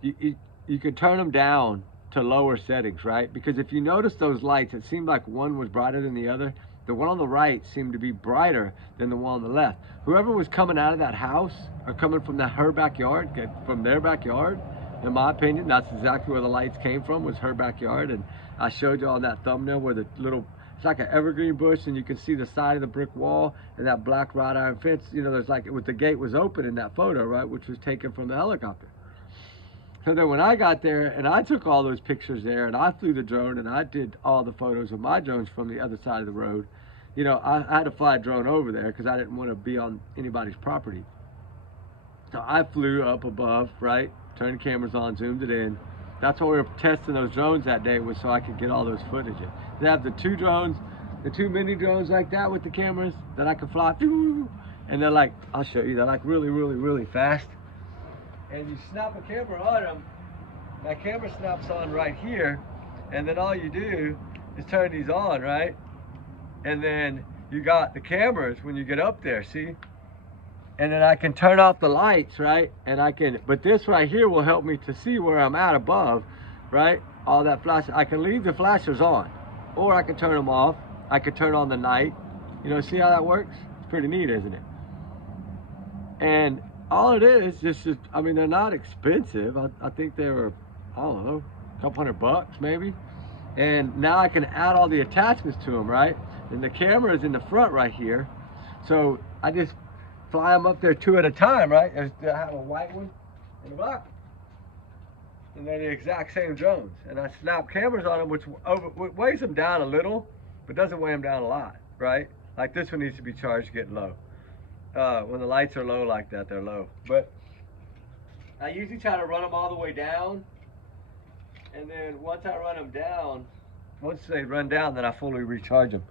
you can turn them down to lower settings, right? Because if you notice those lights, it seemed like one was brighter than the other. The one on the right seemed to be brighter than the one on the left. Whoever was coming out of that house or coming from her backyard, from their backyard, in my opinion, that's exactly where the lights came from, was her backyard. And I showed you on that thumbnail where the little, it's like an evergreen bush, and you can see the side of the brick wall and that black wrought iron fence. There's like, the gate was open in that photo, right, which was taken from the helicopter. So then when I got there and I took all those pictures there and I flew the drone and I did all the photos of my drones from the other side of the road, I had to fly a drone over there because I didn't want to be on anybody's property. So I flew up above, right, turned the cameras on, zoomed it in. That's why we were testing those drones that day, was so I could get all those footages. They have the 2 drones, the 2 mini drones like that with the cameras that I can fly, and they're like, I'll show you, they're like really, really, really fast. And you snap a camera on them, that camera snaps on right here, and then all you do is turn these on, right? And then you got the cameras when you get up there, see? And then I can turn off the lights, right? And but this right here will help me to see where I'm at above, right? All that flash, I can leave the flashers on, or I can turn them off. I could turn on the night. See how that works? It's pretty neat, isn't it? And all it is, I mean, they're not expensive. I think they were, I don't know, a couple $100 maybe. And now I can add all the attachments to them, right? And the camera is in the front right here. So I just fly them up there 2 at a time, right? I have a white one and a black one. And they're the exact same drones. And I snap cameras on them, which weighs them down a little, but doesn't weigh them down a lot, right? Like this one needs to be charged to get low. When the lights are low like that, they're low. But I usually try to run them all the way down. And then once I run them down, once they run down, then I fully recharge them.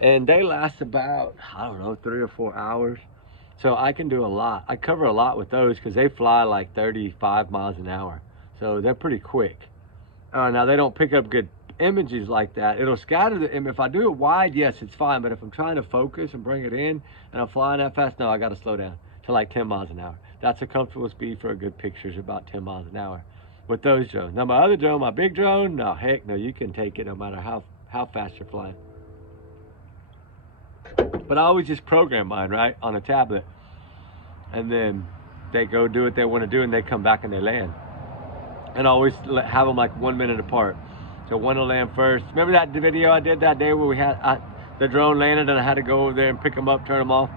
And they last about, I don't know, 3 or 4 hours. So I can do a lot. I cover a lot with those because they fly like 35 miles an hour. So they're pretty quick. Now they don't pick up good images like that. It'll scatter the image. If I do it wide, yes, it's fine. But if I'm trying to focus and bring it in and I'm flying that fast, no, I got to slow down to like 10 miles an hour. That's a comfortable speed for a good picture, is about 10 miles an hour with those drones. Now my other drone, my big drone, no, heck no, you can take it no matter how fast you're flying. But I always just program mine, right, on a tablet. And then they go do what they want to do and they come back and they land. And I always have them like 1 minute apart. So one will land first. Remember that video I did that day where we had the drone landed and I had to go over there and pick them up, turn them off?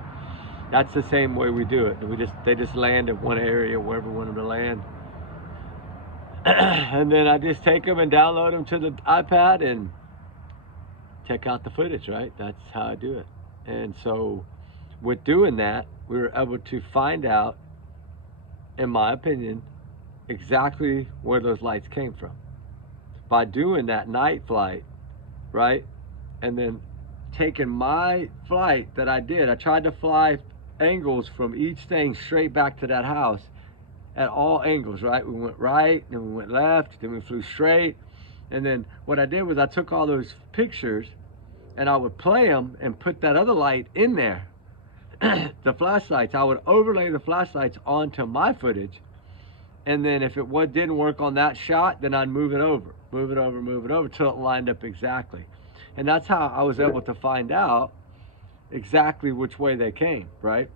That's the same way we do it. They just land in one area wherever we want them to land. And then I just take them and download them to the iPad and check out the footage, right? That's how I do it. And so with doing that, we were able to find out, in my opinion, exactly where those lights came from. By doing that night flight, right? And then taking my flight that I did, I tried to fly angles from each thing straight back to that house at all angles, right? We went right, then we went left, then we flew straight. And then what I did was I took all those pictures and I would play them and put that other light in there. The flashlights, I would overlay the flashlights onto my footage. And then if it didn't work on that shot, then I'd move it over till it lined up exactly. And that's how I was able to find out exactly which way they came, right?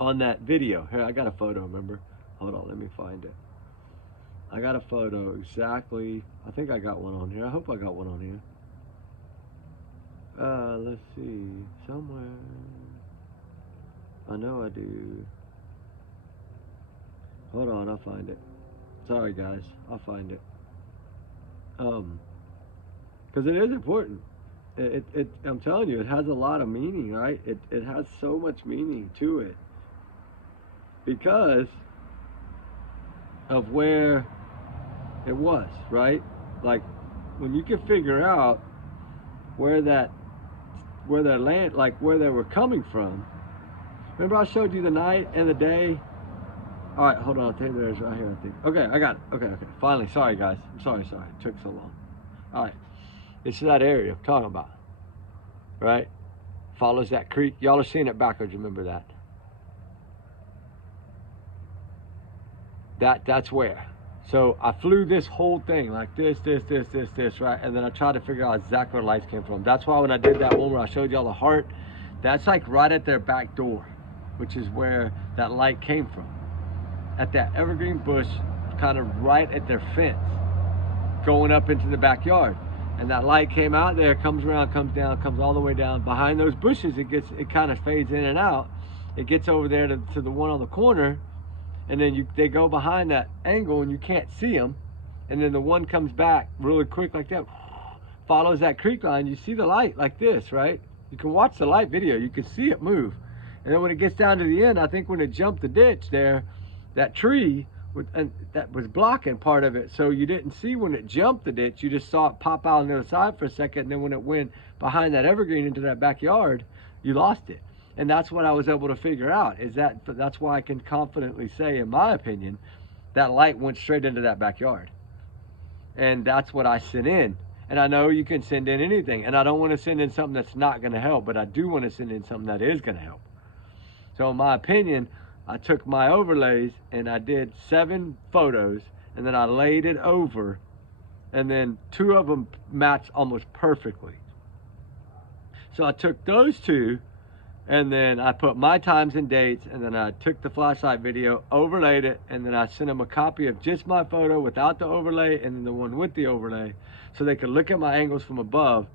On that video. Here, I got a photo, remember? Hold on, let me find it. I got a photo exactly. I think I got one on here. I hope I got one on here. Let's see. Somewhere. I know I do. Hold on, I'll find it. Sorry guys, I'll find it. Because it is important. I'm telling you, it has a lot of meaning, right? It has so much meaning to it because of where it was, right? Like when you can figure out where they were coming from. Remember I showed you the night and the day? All right, hold on, I'll tell you theirs right here, I think. Okay, I got it. Okay. Finally, sorry guys. I'm sorry. It took so long. All right, this is that area I'm talking about, right? Follows that creek. Y'all are seeing it backwards, remember that. That's where. So I flew this whole thing like this, right? And then I tried to figure out exactly where the lights came from. That's why when I did that one where I showed y'all the heart, that's like right at their back door, which is where that light came from. At that evergreen bush, kind of right at their fence, going up into the backyard. And that light came out there, comes around, comes down, comes all the way down. Behind those bushes, it kind of fades in and out. It gets over there to the one on the corner, and then they go behind that angle and you can't see them. And then the one comes back really quick like that, follows that creek line. You see the light like this, right? You can watch the light video, you can see it move. And then when it gets down to the end, I think when it jumped the ditch there, that tree that was blocking part of it, so you didn't see when it jumped the ditch. You just saw it pop out on the other side for a second, and then when it went behind that evergreen into that backyard, you lost it. And that's what I was able to figure out, that's why I can confidently say, in my opinion, that light went straight into that backyard. And that's what I sent in. And I know you can send in anything, and I don't want to send in something that's not going to help, but I do want to send in something that is going to help. So in my opinion, I took my overlays and I did 7 photos, and then I laid it over, and then 2 of them matched almost perfectly. So I took those 2, and then I put my times and dates, and then I took the flashlight video, overlaid it, and then I sent them a copy of just my photo without the overlay, and then the one with the overlay, so they could look at my angles from above.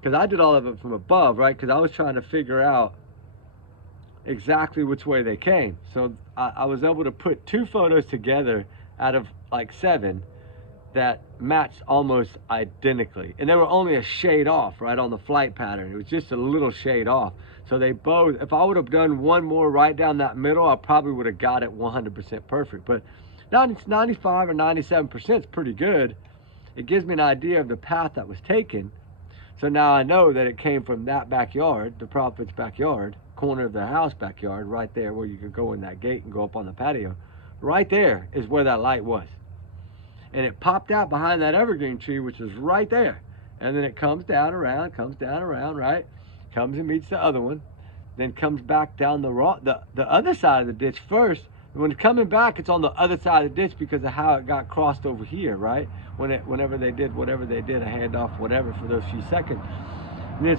Because I did all of it from above, right? Because I was trying to figure out exactly which way they came. So I was able to put 2 photos together out of like 7 that matched almost identically, and they were only a shade off, right, on the flight pattern. It was just a little shade off. So they both, if I would have done one more right down that middle, I probably would have got it 100% perfect. But 95 or 97% is pretty good. It gives me an idea of the path that was taken. So now I know that it came from that backyard, the Proudfoot's backyard, corner of their house backyard, right there where you could go in that gate and go up on the patio. Right there is where that light was. And it popped out behind that evergreen tree, which is right there. And then it comes down around, right? Comes and meets the other one, then comes back down the other side of the ditch first. When it's coming back, it's on the other side of the ditch because of how it got crossed over here, right? Whenever they did whatever they did, a handoff, whatever, for those few seconds. And then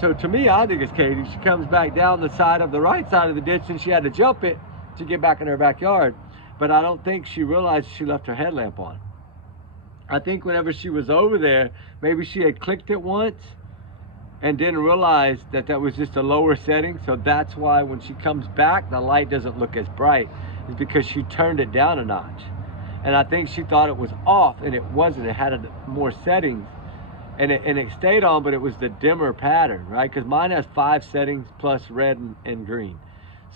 so to me, I think it's Katie. She comes back down the side of the right side of the ditch, and she had to jump it to get back in her backyard. But I don't think she realized she left her headlamp on. I think whenever she was over there, maybe she had clicked it once and didn't realize that that was just a lower setting. So that's why when she comes back, the light doesn't look as bright. It's because she turned it down a notch. And I think she thought it was off, and it wasn't. It had more settings, and it stayed on, but it was the dimmer pattern, right? Because mine has 5 settings plus red and green.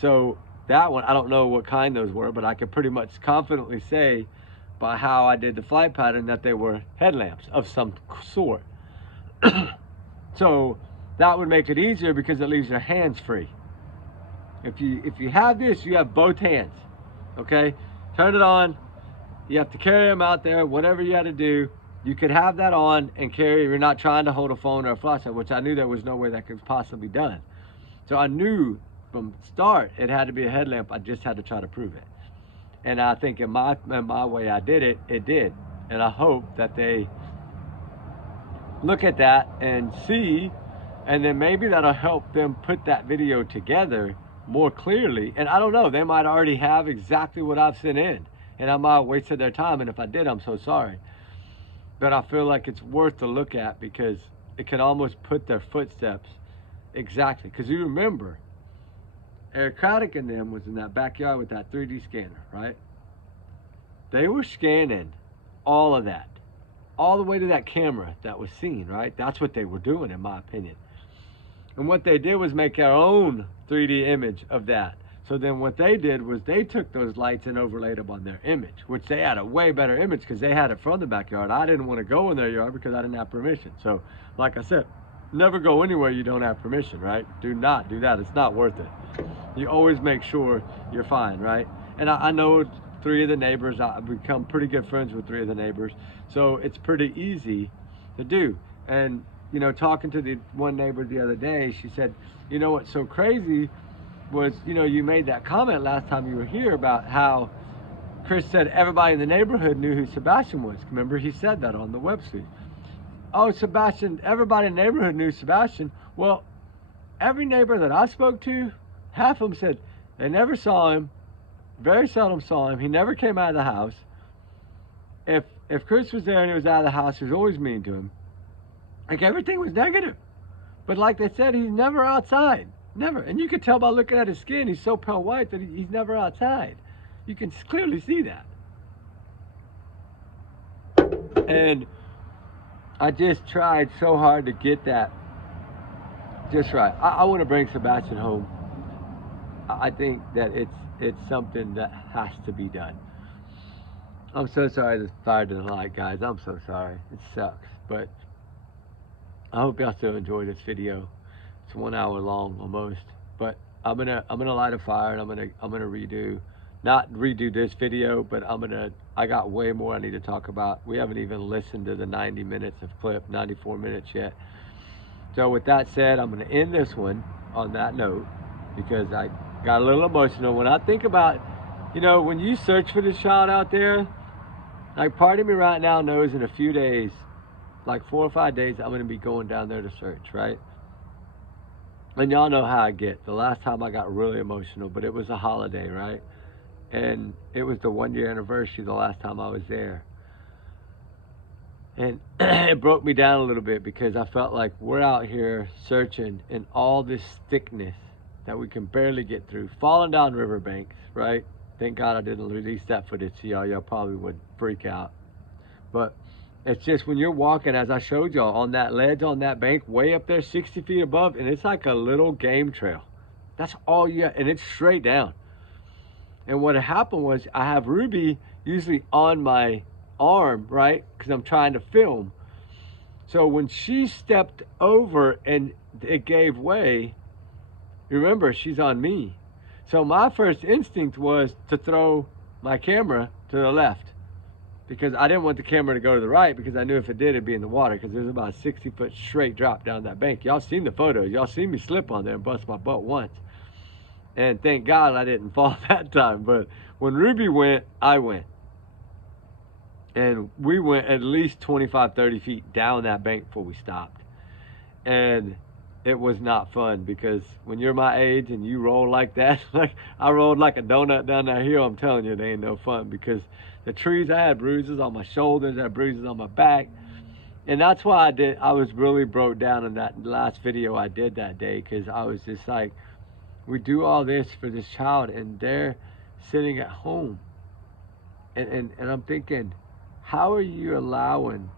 So that one, I don't know what kind those were, but I could pretty much confidently say by how I did the flight pattern that they were headlamps of some sort. So that would make it easier because it leaves your hands free. If you have this, you have both hands, okay? Turn it on. You have to carry them out there, whatever you had to do. You could have that on and carry. You're not trying to hold a phone or a flashlight, which I knew there was no way that could possibly be done. So I knew from start it had to be a headlamp. I just had to try to prove it. And I think in my way I did it, it did. And I hope that they look at that and see, and then maybe that'll help them put that video together more clearly. And I don't know, they might already have exactly what I've sent in, and I might have wasted their time, and if I did, I'm so sorry. But I feel like it's worth to look at because it can almost put their footsteps exactly. Because you remember, Eric Craddock and them was in that backyard with that 3D scanner, right? They were scanning all of that, all the way to that camera that was seen, right? That's what they were doing, in my opinion. And what they did was make their own 3D image of that. So then what they did was they took those lights and overlaid them on their image, which they had a way better image because they had it from the backyard. I didn't want to go in their yard because I didn't have permission. So like I said, never go anywhere you don't have permission, right? Do not do that. It's not worth it. You always make sure you're fine, right? And I know 3 of the neighbors. I've become pretty good friends with 3 of the neighbors. So it's pretty easy to do. And, you know, talking to the one neighbor the other day, she said, you know what's so crazy was, you know, you made that comment last time you were here about how Chris said everybody in the neighborhood knew who Sebastian was. Remember, he said that on the website. Oh, Sebastian, everybody in the neighborhood knew Sebastian. Well, every neighbor that I spoke to, half of them said they never saw him, very seldom saw him. He never came out of the house. If Chris was there and he was out of the house, he was always mean to him. Like, everything was negative. But like they said, he's never outside. Never. And you could tell by looking at his skin, he's so pale white that he's never outside. You can clearly see that. And I just tried so hard to get that just right. I want to bring Sebastian home. I think that it's something that has to be done. I'm so sorry this fire didn't light, guys. I'm so sorry. It sucks. But I hope y'all still enjoy this video. It's 1 hour long almost. But I'm gonna light a fire and I'm gonna not redo this video, but I got way more I need to talk about. We haven't even listened to the 90 minutes of clip, 94 minutes yet. So with that said, I'm gonna end this one on that note because I got a little emotional. When I think about, you know, when you search for this child out there, like, part of me right now knows in a few days, like 4 or 5 days, I'm gonna be going down there to search, right? And y'all know how I get. The last time I got really emotional, but it was a holiday, right? And it was the 1-year anniversary the last time I was there. And it broke me down a little bit because I felt like we're out here searching in all this thickness that we can barely get through, falling down riverbanks, right? Thank God I didn't release that footage to y'all. Y'all probably would freak out. But it's just when you're walking, as I showed y'all, on that ledge, on that bank, way up there, 60 feet above, and it's like a little game trail. That's all you got, and it's straight down. And what had happened was I have Ruby usually on my arm, right? Because I'm trying to film. So when she stepped over and it gave way, remember, she's on me. So my first instinct was to throw my camera to the left, because I didn't want the camera to go to the right, because I knew if it did, it'd be in the water, because there's about a 60-foot straight drop down that bank. Y'all seen the photos. Y'all seen me slip on there and bust my butt once. And thank God I didn't fall that time. But when Ruby went, I went. And we went at least 25, 30 feet down that bank before we stopped. And it was not fun, because when you're my age and you roll like that, like I rolled like a donut down that hill, I'm telling you, it ain't no fun, because the trees, I had bruises on my shoulders, I had bruises on my back. And that's why I was really broke down in that last video I did that day, because I was just like, we do all this for this child and they're sitting at home. And I'm thinking, how are you allowing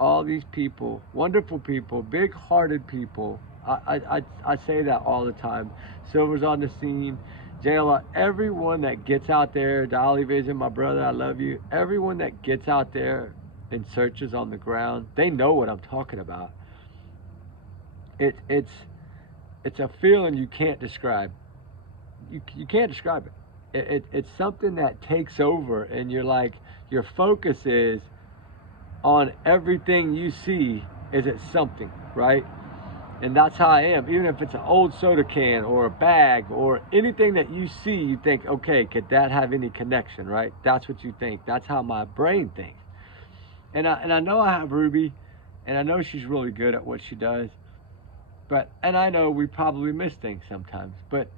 all these people, wonderful people, big-hearted people, I say that all the time, Silver's on the scene, JLR, everyone that gets out there, Dolly Vision, my brother, I love you, everyone that gets out there and searches on the ground, they know what I'm talking about. It's a feeling you can't describe. You can't describe it. It's something that takes over, and you're like, your focus is on everything you see. Is it something, right? And that's how I am. Even if it's an old soda can or a bag or anything that you see, you think, okay, could that have any connection, right? That's what you think. That's how my brain thinks. And I know I have Ruby, and I know she's really good at what she does. And I know we probably miss things sometimes, but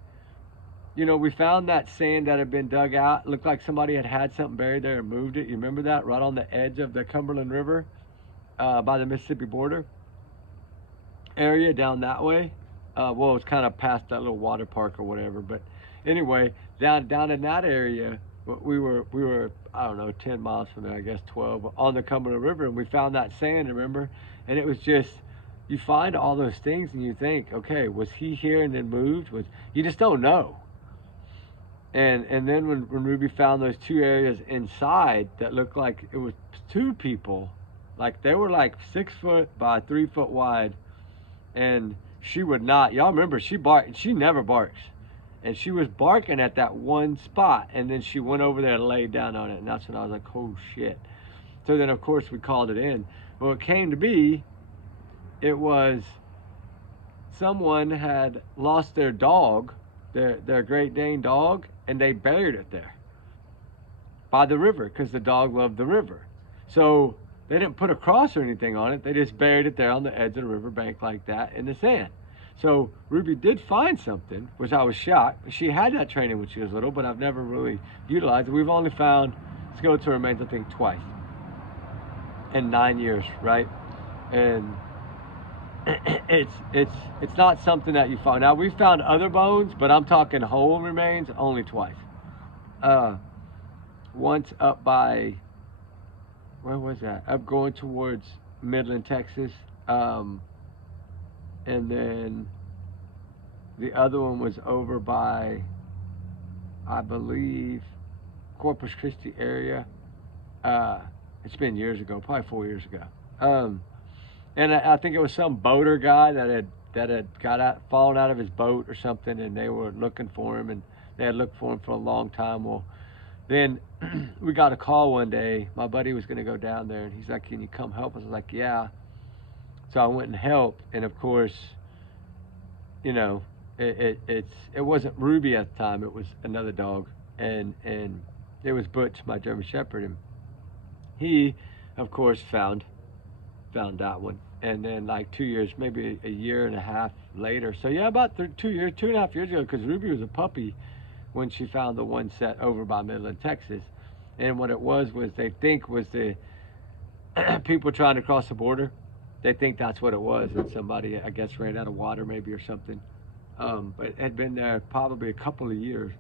you know, we found that sand that had been dug out. It looked like somebody had something buried there and moved it. You remember that? Right on the edge of the Cumberland River, by the Mississippi border area down that way. Well, it's kind of past that little water park or whatever. But anyway, down in that area, we were I don't know, 10 miles from there, I guess 12, on the Cumberland River, and we found that sand, remember? And it was just, you find all those things and you think, okay, was he here and then moved? You just don't know. And then when Ruby found those two areas inside that looked like it was two people, like they were like 6 foot by 3 foot wide, and she would not, y'all remember, she never barks. And she was barking at that one spot, and then she went over there and laid down on it, and that's when I was like, oh shit. So then of course we called it in. Well, it came to be, it was someone had lost their dog, their Great Dane dog, and they buried it there by the river, because the dog loved the river. So they didn't put a cross or anything on it. They just buried it there on the edge of the riverbank like that in the sand. So Ruby did find something, which I was shocked. She had that training when she was little, but I've never really utilized it. We've only found skeletal remains, I think, twice in 9 years, right? And it's not something that you find. Now, we found other bones, but I'm talking whole remains only twice. Once up by, where was that? Up going towards Midland, Texas. And then the other one was over by, I believe, Corpus Christi area. It's been years ago, probably 4 years ago. And I think it was some boater guy that had fallen out of his boat or something, and they were looking for him, and they had looked for him for a long time. Well, then we got a call one day. My buddy was going to go down there, and he's like, can you come help us? I was like, yeah. So I went and helped, and of course, you know, it wasn't Ruby at the time. It was another dog, and it was Butch, my German Shepherd, and he, of course, found that one. And then like 2 years, maybe a year and a half later. So yeah, about 2 years, 2.5 years ago, because Ruby was a puppy when she found the one set over by Midland, Texas. And what it was they think was the people trying to cross the border. They think that's what it was, and somebody, I guess, ran out of water maybe or something. But it had been there probably a couple of years.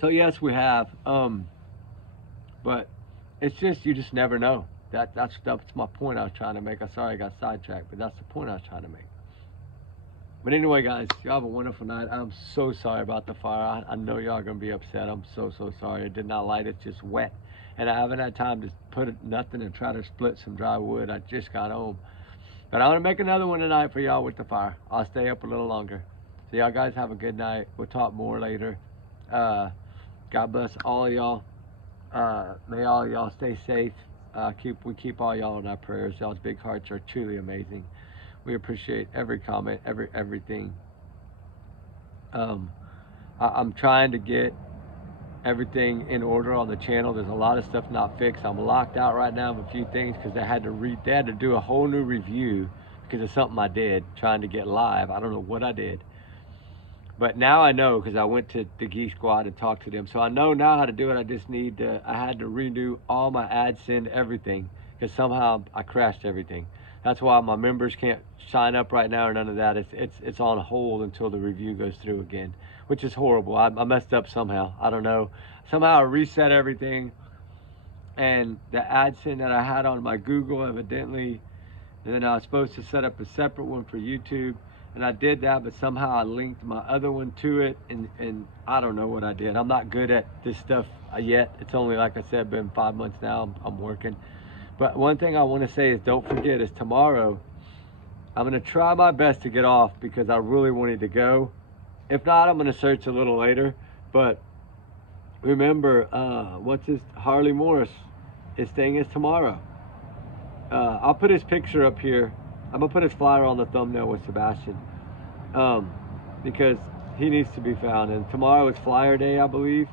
So yes, we have. But it's just, you just never know. That's my point I was trying to make. I'm sorry I got sidetracked, but that's the point I was trying to make. But anyway, guys, y'all have a wonderful night. I'm so sorry about the fire. I know y'all are going to be upset. I'm so sorry. I did not light it, just wet. and I haven't had time to put nothing and try to split some dry wood. I just got home. But I want to make another one tonight for y'all with the fire. I'll stay up a little longer. So y'all guys have a good night. We'll talk more later. God bless all of y'all. May all of y'all stay safe. We keep all y'all in our prayers. Y'all's big hearts are truly amazing. We appreciate every comment, everything. I'm trying to get everything in order on the channel. There's a lot of stuff not fixed. I'm locked out right now of a few things because they had to do a whole new review because of something I did trying to get live. I don't know what I did, but now I know because I went to the Geek Squad and talked to them, so I know now how to do it. I had to redo all my AdSense, everything, because somehow I crashed everything. That's why my members can't sign up right now or none of that. It's on hold until the review goes through again, which is horrible. I messed up somehow. I don't know. Somehow I reset everything, and the AdSense that I had on my Google evidently, and then I was supposed to set up a separate one for YouTube, and I did that, but somehow I linked my other one to it, and I don't know what I did. I'm not good at this stuff yet. It's only, like I said, been 5 months now. I'm working. But one thing I want to say is don't forget is tomorrow I'm going to try my best to get off because I really wanted to go. If not, I'm going to search a little later. But remember, Harley Morris, his thing is tomorrow. I'll put his picture up here. I'm going to put his flyer on the thumbnail with Sebastian because he needs to be found. And tomorrow is flyer day, I believe.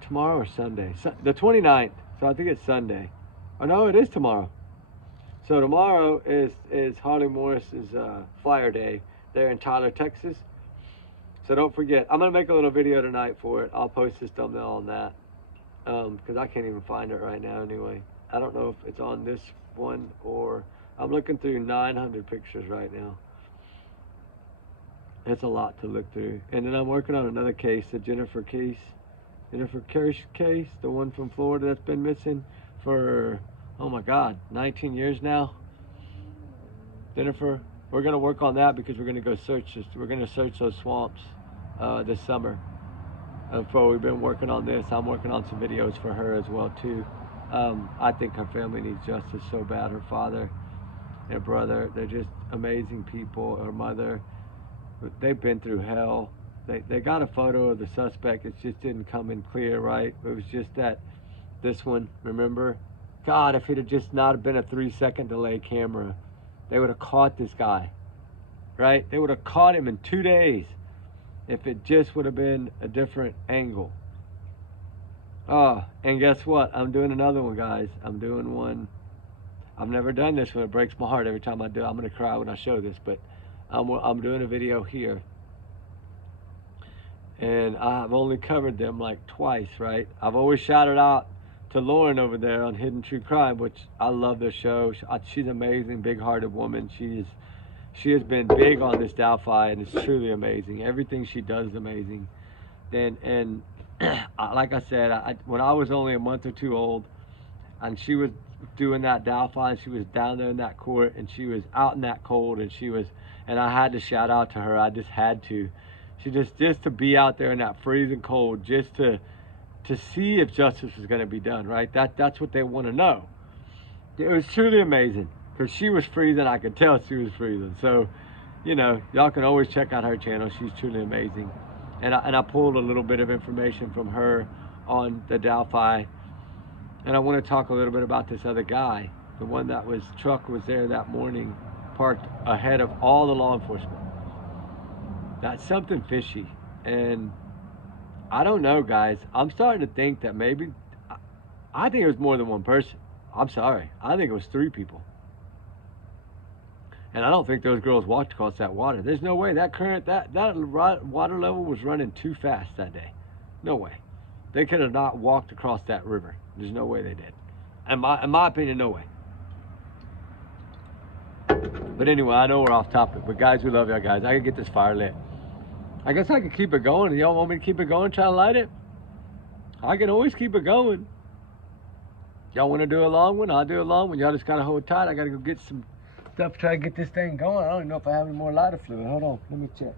Tomorrow or Sunday? The 29th. So I think it's Sunday. Oh no, it is tomorrow. So tomorrow is Harley Morris's flyer day there in Tyler, Texas. So don't forget. I'm gonna make a little video tonight for it. I'll post this thumbnail on that because I can't even find it right now. Anyway, I don't know if it's on this one or I'm looking through 900 pictures right now. It's a lot to look through. And then I'm working on another case, the Jennifer case, the one from Florida that's been missing for, oh my God, 19 years now. Jennifer, we're gonna work on that because we're gonna go search this. We're gonna search those swamps this summer. So we've been working on this. I'm working on some videos for her as well too. I think her family needs justice so bad. Her father, her brother, they're just amazing people. Her mother, they've been through hell. They got a photo of the suspect. It just didn't come in clear, right? It was just that this one, remember? God, if it had just not been a 3-second delay camera, they would have caught this guy, right? They would have caught him in 2 days if it just would have been a different angle. Oh, and guess what? I'm doing another one, guys. I'm doing one. I've never done this one. It breaks my heart every time I do it. I'm going to cry when I show this, but I'm doing a video here. And I've only covered them like twice, right? I've always shouted out to Lauren over there on Hidden True Crime, which I love their show. She's an amazing, big-hearted woman. She has been big on this Delphi, and it's truly amazing. Everything she does is amazing. And like I said, when I was only a month or two old, and she was doing that Delphi, and she was down there in that court, and she was out in that cold, and I had to shout out to her. I just had to. She just to be out there in that freezing cold, just to see if justice was going to be done, right? That's what they want to know. It was truly amazing because she was freezing. I could tell she was freezing. So, you know, y'all can always check out her channel. She's truly amazing. And I pulled a little bit of information from her on the Delphi. And I want to talk a little bit about this other guy, the one that truck was there that morning, parked ahead of all the law enforcement. That's something fishy. And I don't know, guys. I'm starting to think that maybe, I think it was more than one person. I'm sorry. I think it was 3 people. And I don't think those girls walked across that water. There's no way that current, that water level was running too fast that day. No way. They could have not walked across that river. There's no way they did. In my opinion, no way. But anyway, I know we're off topic. But guys, we love y'all guys. I can get this fire lit. I guess I can keep it going. Y'all want me to keep it going, try to light it? I can always keep it going. Y'all want to do a long one? I'll do a long one. Y'all just got to hold tight. I got to go get some stuff to try to get this thing going. I don't even know if I have any more lighter fluid. Hold on. Let me check.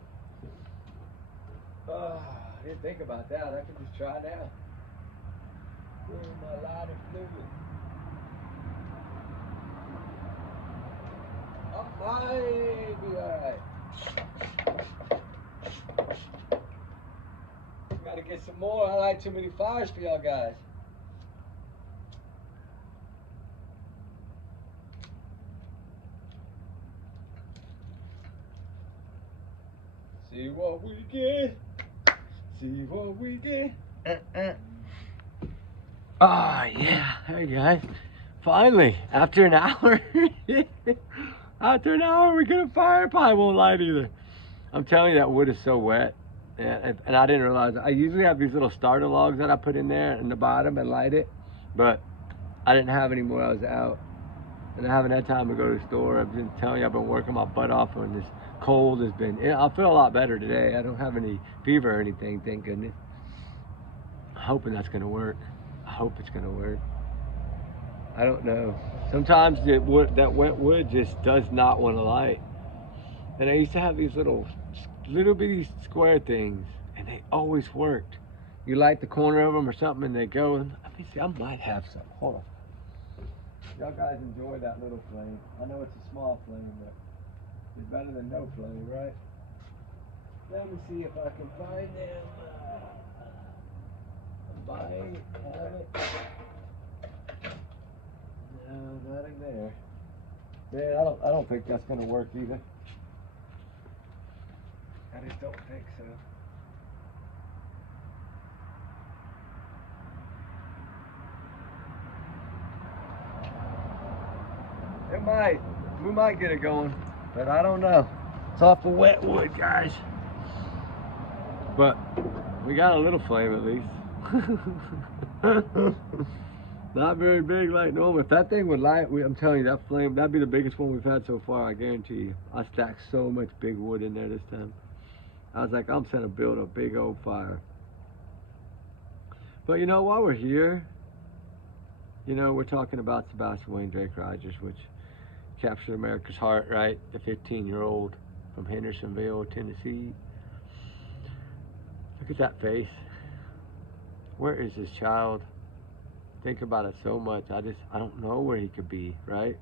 I didn't think about that. I could just try now. Where's my lighter fluid? I might be alright. Gotta get some more. I light too many fires for y'all guys. See what we get. See what we get. Ah, yeah. Hey guys. Finally, after an hour. After an hour, we couldn't fire. Probably won't light either. I'm telling you, that wood is so wet. And I didn't realize. I usually have these little starter logs that I put in there in the bottom and light it. But I didn't have any more. I was out. And I haven't had time to go to the store. I've been telling you, I've been working my butt off on this cold. Has been. I feel a lot better today. I don't have any fever or anything, thank goodness. I'm hoping that's gonna work. I hope it's gonna work. I don't know. Sometimes that wet wood just does not want to light. And I used to have these little bitty square things, and they always worked. You light the corner of them or something, and they go. And let me see. I might have some. Hold on. Y'all guys enjoy that little flame. I know it's a small flame, but it's better than no flame, right? Let me see if I can find them. Have it. No, nothing there. Yeah, I don't think that's gonna work either. I just don't think so. It might. We might get it going, but I don't know. It's off the wet wood, guys. But we got a little flame at least. Not very big like normal. If that thing would light, I'm telling you, that flame, that'd be the biggest one we've had so far, I guarantee you. I stacked so much big wood in there this time. I was like, I'm gonna build a big old fire. But you know, while we're here, you know, we're talking about Sebastian Wayne Drake Rogers, which captured America's heart, right? The 15-year-old from Hendersonville, Tennessee. Look at that face. Where is this child? Think about it so much. I don't know where he could be, right?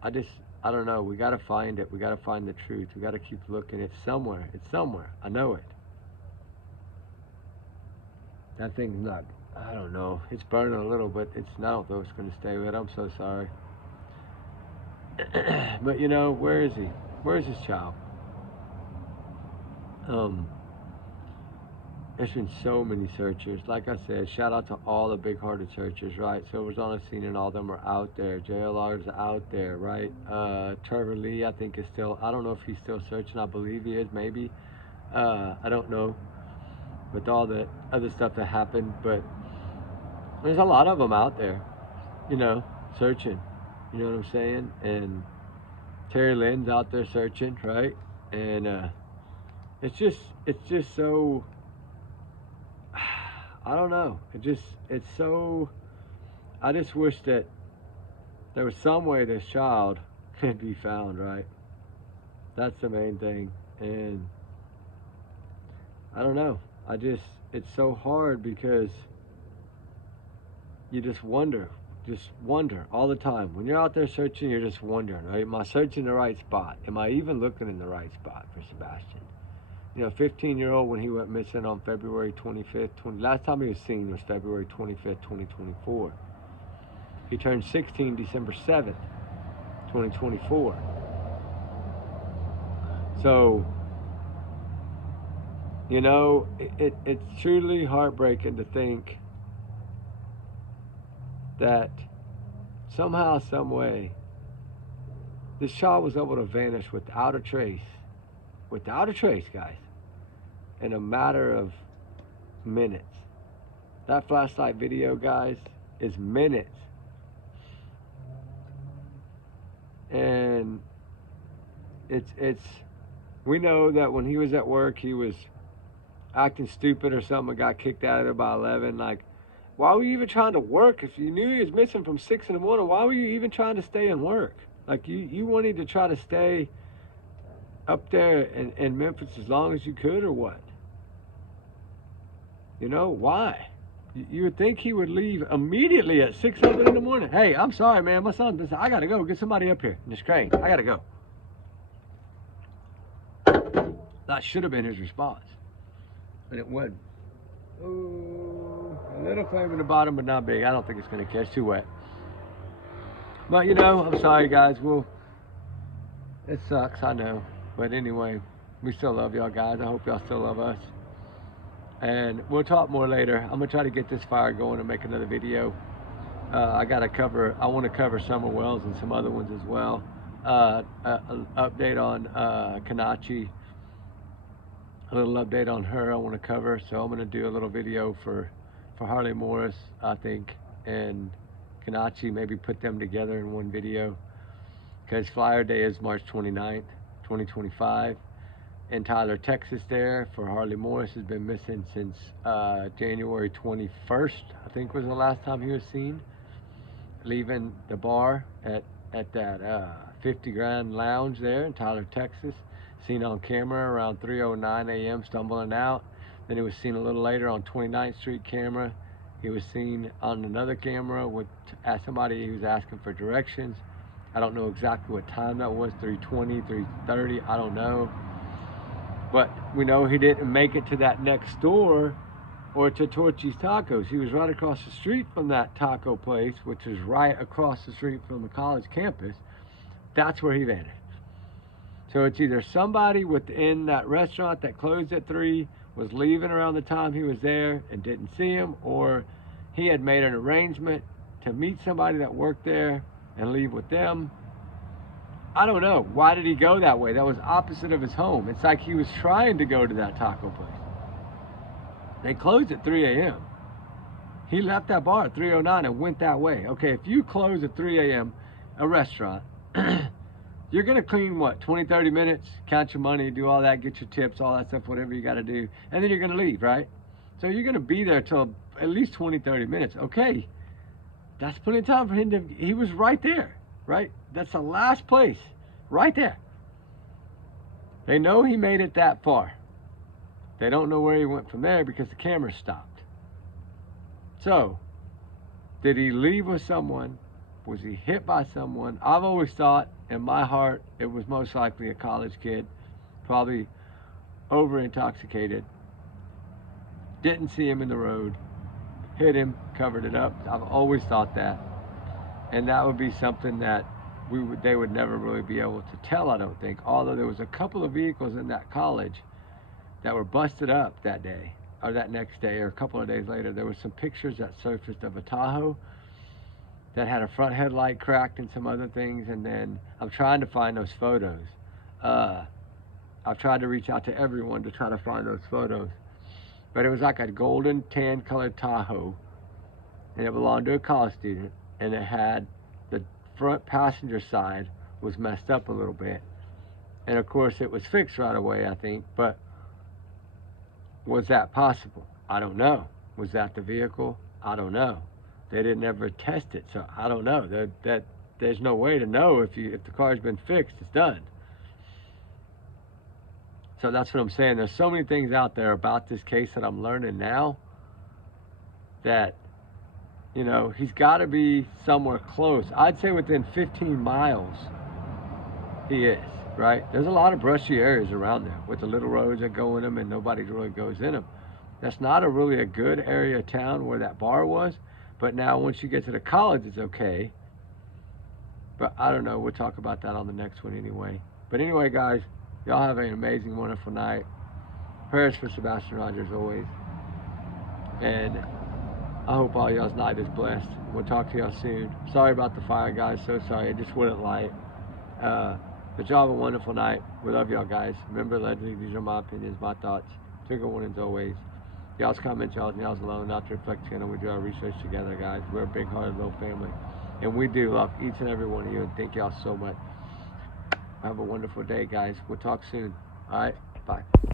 I don't know. We gotta find it. We gotta find the truth. We gotta keep looking. It's somewhere. It's somewhere. I know it. That thing's not, I don't know. It's burning a little, but it's not though it's gonna stay with. I'm so sorry. But you know, where is he? Where is this child? There's been so many searchers. Like I said, shout out to all the big-hearted searchers, right? Silver's on the scene and all of them are out there. JLR's out there, right? Trevor Lee, I think, is still, I don't know if he's still searching. I believe he is, maybe. I don't know. With all the other stuff that happened, but there's a lot of them out there, you know, searching. You know what I'm saying? And Terry Lynn's out there searching, right? And it's just so, I don't know. It's so, I just wish that there was some way this child could be found, right? That's the main thing. And I don't know. It's so hard because you just wonder all the time. When you're out there searching, you're just wondering, right? Am I searching the right spot? Am I even looking in the right spot for Sebastian? You know, 15-year-old, when he went missing on February 25th, last time he was seen was February 25th, 2024. He turned 16 December 7th, 2024. So, you know, it's truly heartbreaking to think that somehow, some way, this child was able to vanish without a trace, guys, in a matter of minutes. That flashlight video, guys, is minutes. And it's we know that when he was at work, he was acting stupid or something and got kicked out of there by 11. Like, why were you even trying to work? If you knew he was missing from 6 in the morning, why were you even trying to stay and work? Like, you wanted to try to stay up there in Memphis as long as you could, or what? You know, why? You would think he would leave immediately at 6 something in the morning. Hey, I'm sorry, man. My son, I gotta go. Get somebody up here in this crane. I gotta go. That should have been his response, and it wasn't. Ooh, a little flame in the bottom, but not big. I don't think it's gonna catch. Too wet. But you know, I'm sorry, guys. It sucks, I know. But anyway, we still love y'all, guys. I hope y'all still love us. And we'll talk more later. I'm gonna try to get this fire going and make another video. I want to cover Summer Wells and some other ones as well. An update on Kanachi. A little update on her I want to cover. So I'm gonna do a little video for Harley Morris, I think, and Kanachi. Maybe put them together in one video. Because Flyer Day is March 29th, 2025. In Tyler, Texas there for Harley Morris has been missing since January 21st, I think was the last time he was seen. Leaving the bar at that 50 Grand Lounge there in Tyler, Texas. Seen on camera around 3:09 a.m. stumbling out. Then he was seen a little later on 29th Street camera. He was seen on another camera with somebody who was asking for directions. I don't know exactly what time that was, 3:20, 3:30, I don't know. But we know he didn't make it to that next door or to Torchy's Tacos. He was right across the street from that taco place, which is right across the street from the college campus. That's where he vanished. So it's either somebody within that restaurant that closed at 3 was leaving around the time he was there and didn't see him, or he had made an arrangement to meet somebody that worked there and leave with them. I don't know. Why did he go that way? That was opposite of his home. It's like he was trying to go to that taco place. They closed at 3 a.m. He left that bar at 3:09 and went that way. Okay, if you close at 3 a.m. a restaurant, you're going to clean, what, 20, 30 minutes, count your money, do all that, get your tips, all that stuff, whatever you got to do, and then you're going to leave, right? So you're going to be there till at least 20, 30 minutes. Okay, that's plenty of time for him to, he was right there, right? That's the last place, right there. They know he made it that far. They don't know where he went from there because the camera stopped. So, did he leave with someone? Was he hit by someone? I've always thought, in my heart, it was most likely a college kid, probably over intoxicated. Didn't see him in the road, hit him, covered it up. I've always thought that. And that would be something that they would never really be able to tell, I don't think. Although there was a couple of vehicles in that college that were busted up that day, or that next day, or a couple of days later. There were some pictures that surfaced of a Tahoe that had a front headlight cracked and some other things. And then I'm trying to find those photos. I've tried to reach out to everyone to try to find those photos. But it was like a golden tan colored Tahoe, and it belonged to a college student, and it had the front passenger side was messed up a little bit. And of course it was fixed right away, I think, but was that possible? I don't know. Was that the vehicle? I don't know. They didn't ever test it, so I don't know. There's no way to know if the car's been fixed, it's done. So that's what I'm saying. There's so many things out there about this case that I'm learning now that, you know, he's got to be somewhere close. I'd say within 15 miles he is, right? There's a lot of brushy areas around there with the little roads that go in them and nobody really goes in them. That's not really a good area of town where that bar was. But now once you get to the college, it's okay. But I don't know. We'll talk about that on the next one anyway. But anyway, guys, y'all have an amazing, wonderful night. Prayers for Sebastian Rogers always. And I hope all y'all's night is blessed. We'll talk to y'all soon. Sorry about the fire, guys. So sorry. It just wouldn't light. But y'all have a wonderful night. We love y'all, guys. Remember, allegedly, these are my opinions, my thoughts. Trigger warnings always. Y'all's comments, y'all's alone, not to reflect channel. We do our research together, guys. We're a big-hearted little family. And we do love each and every one of you. And thank y'all so much. Have a wonderful day, guys. We'll talk soon. All right? Bye.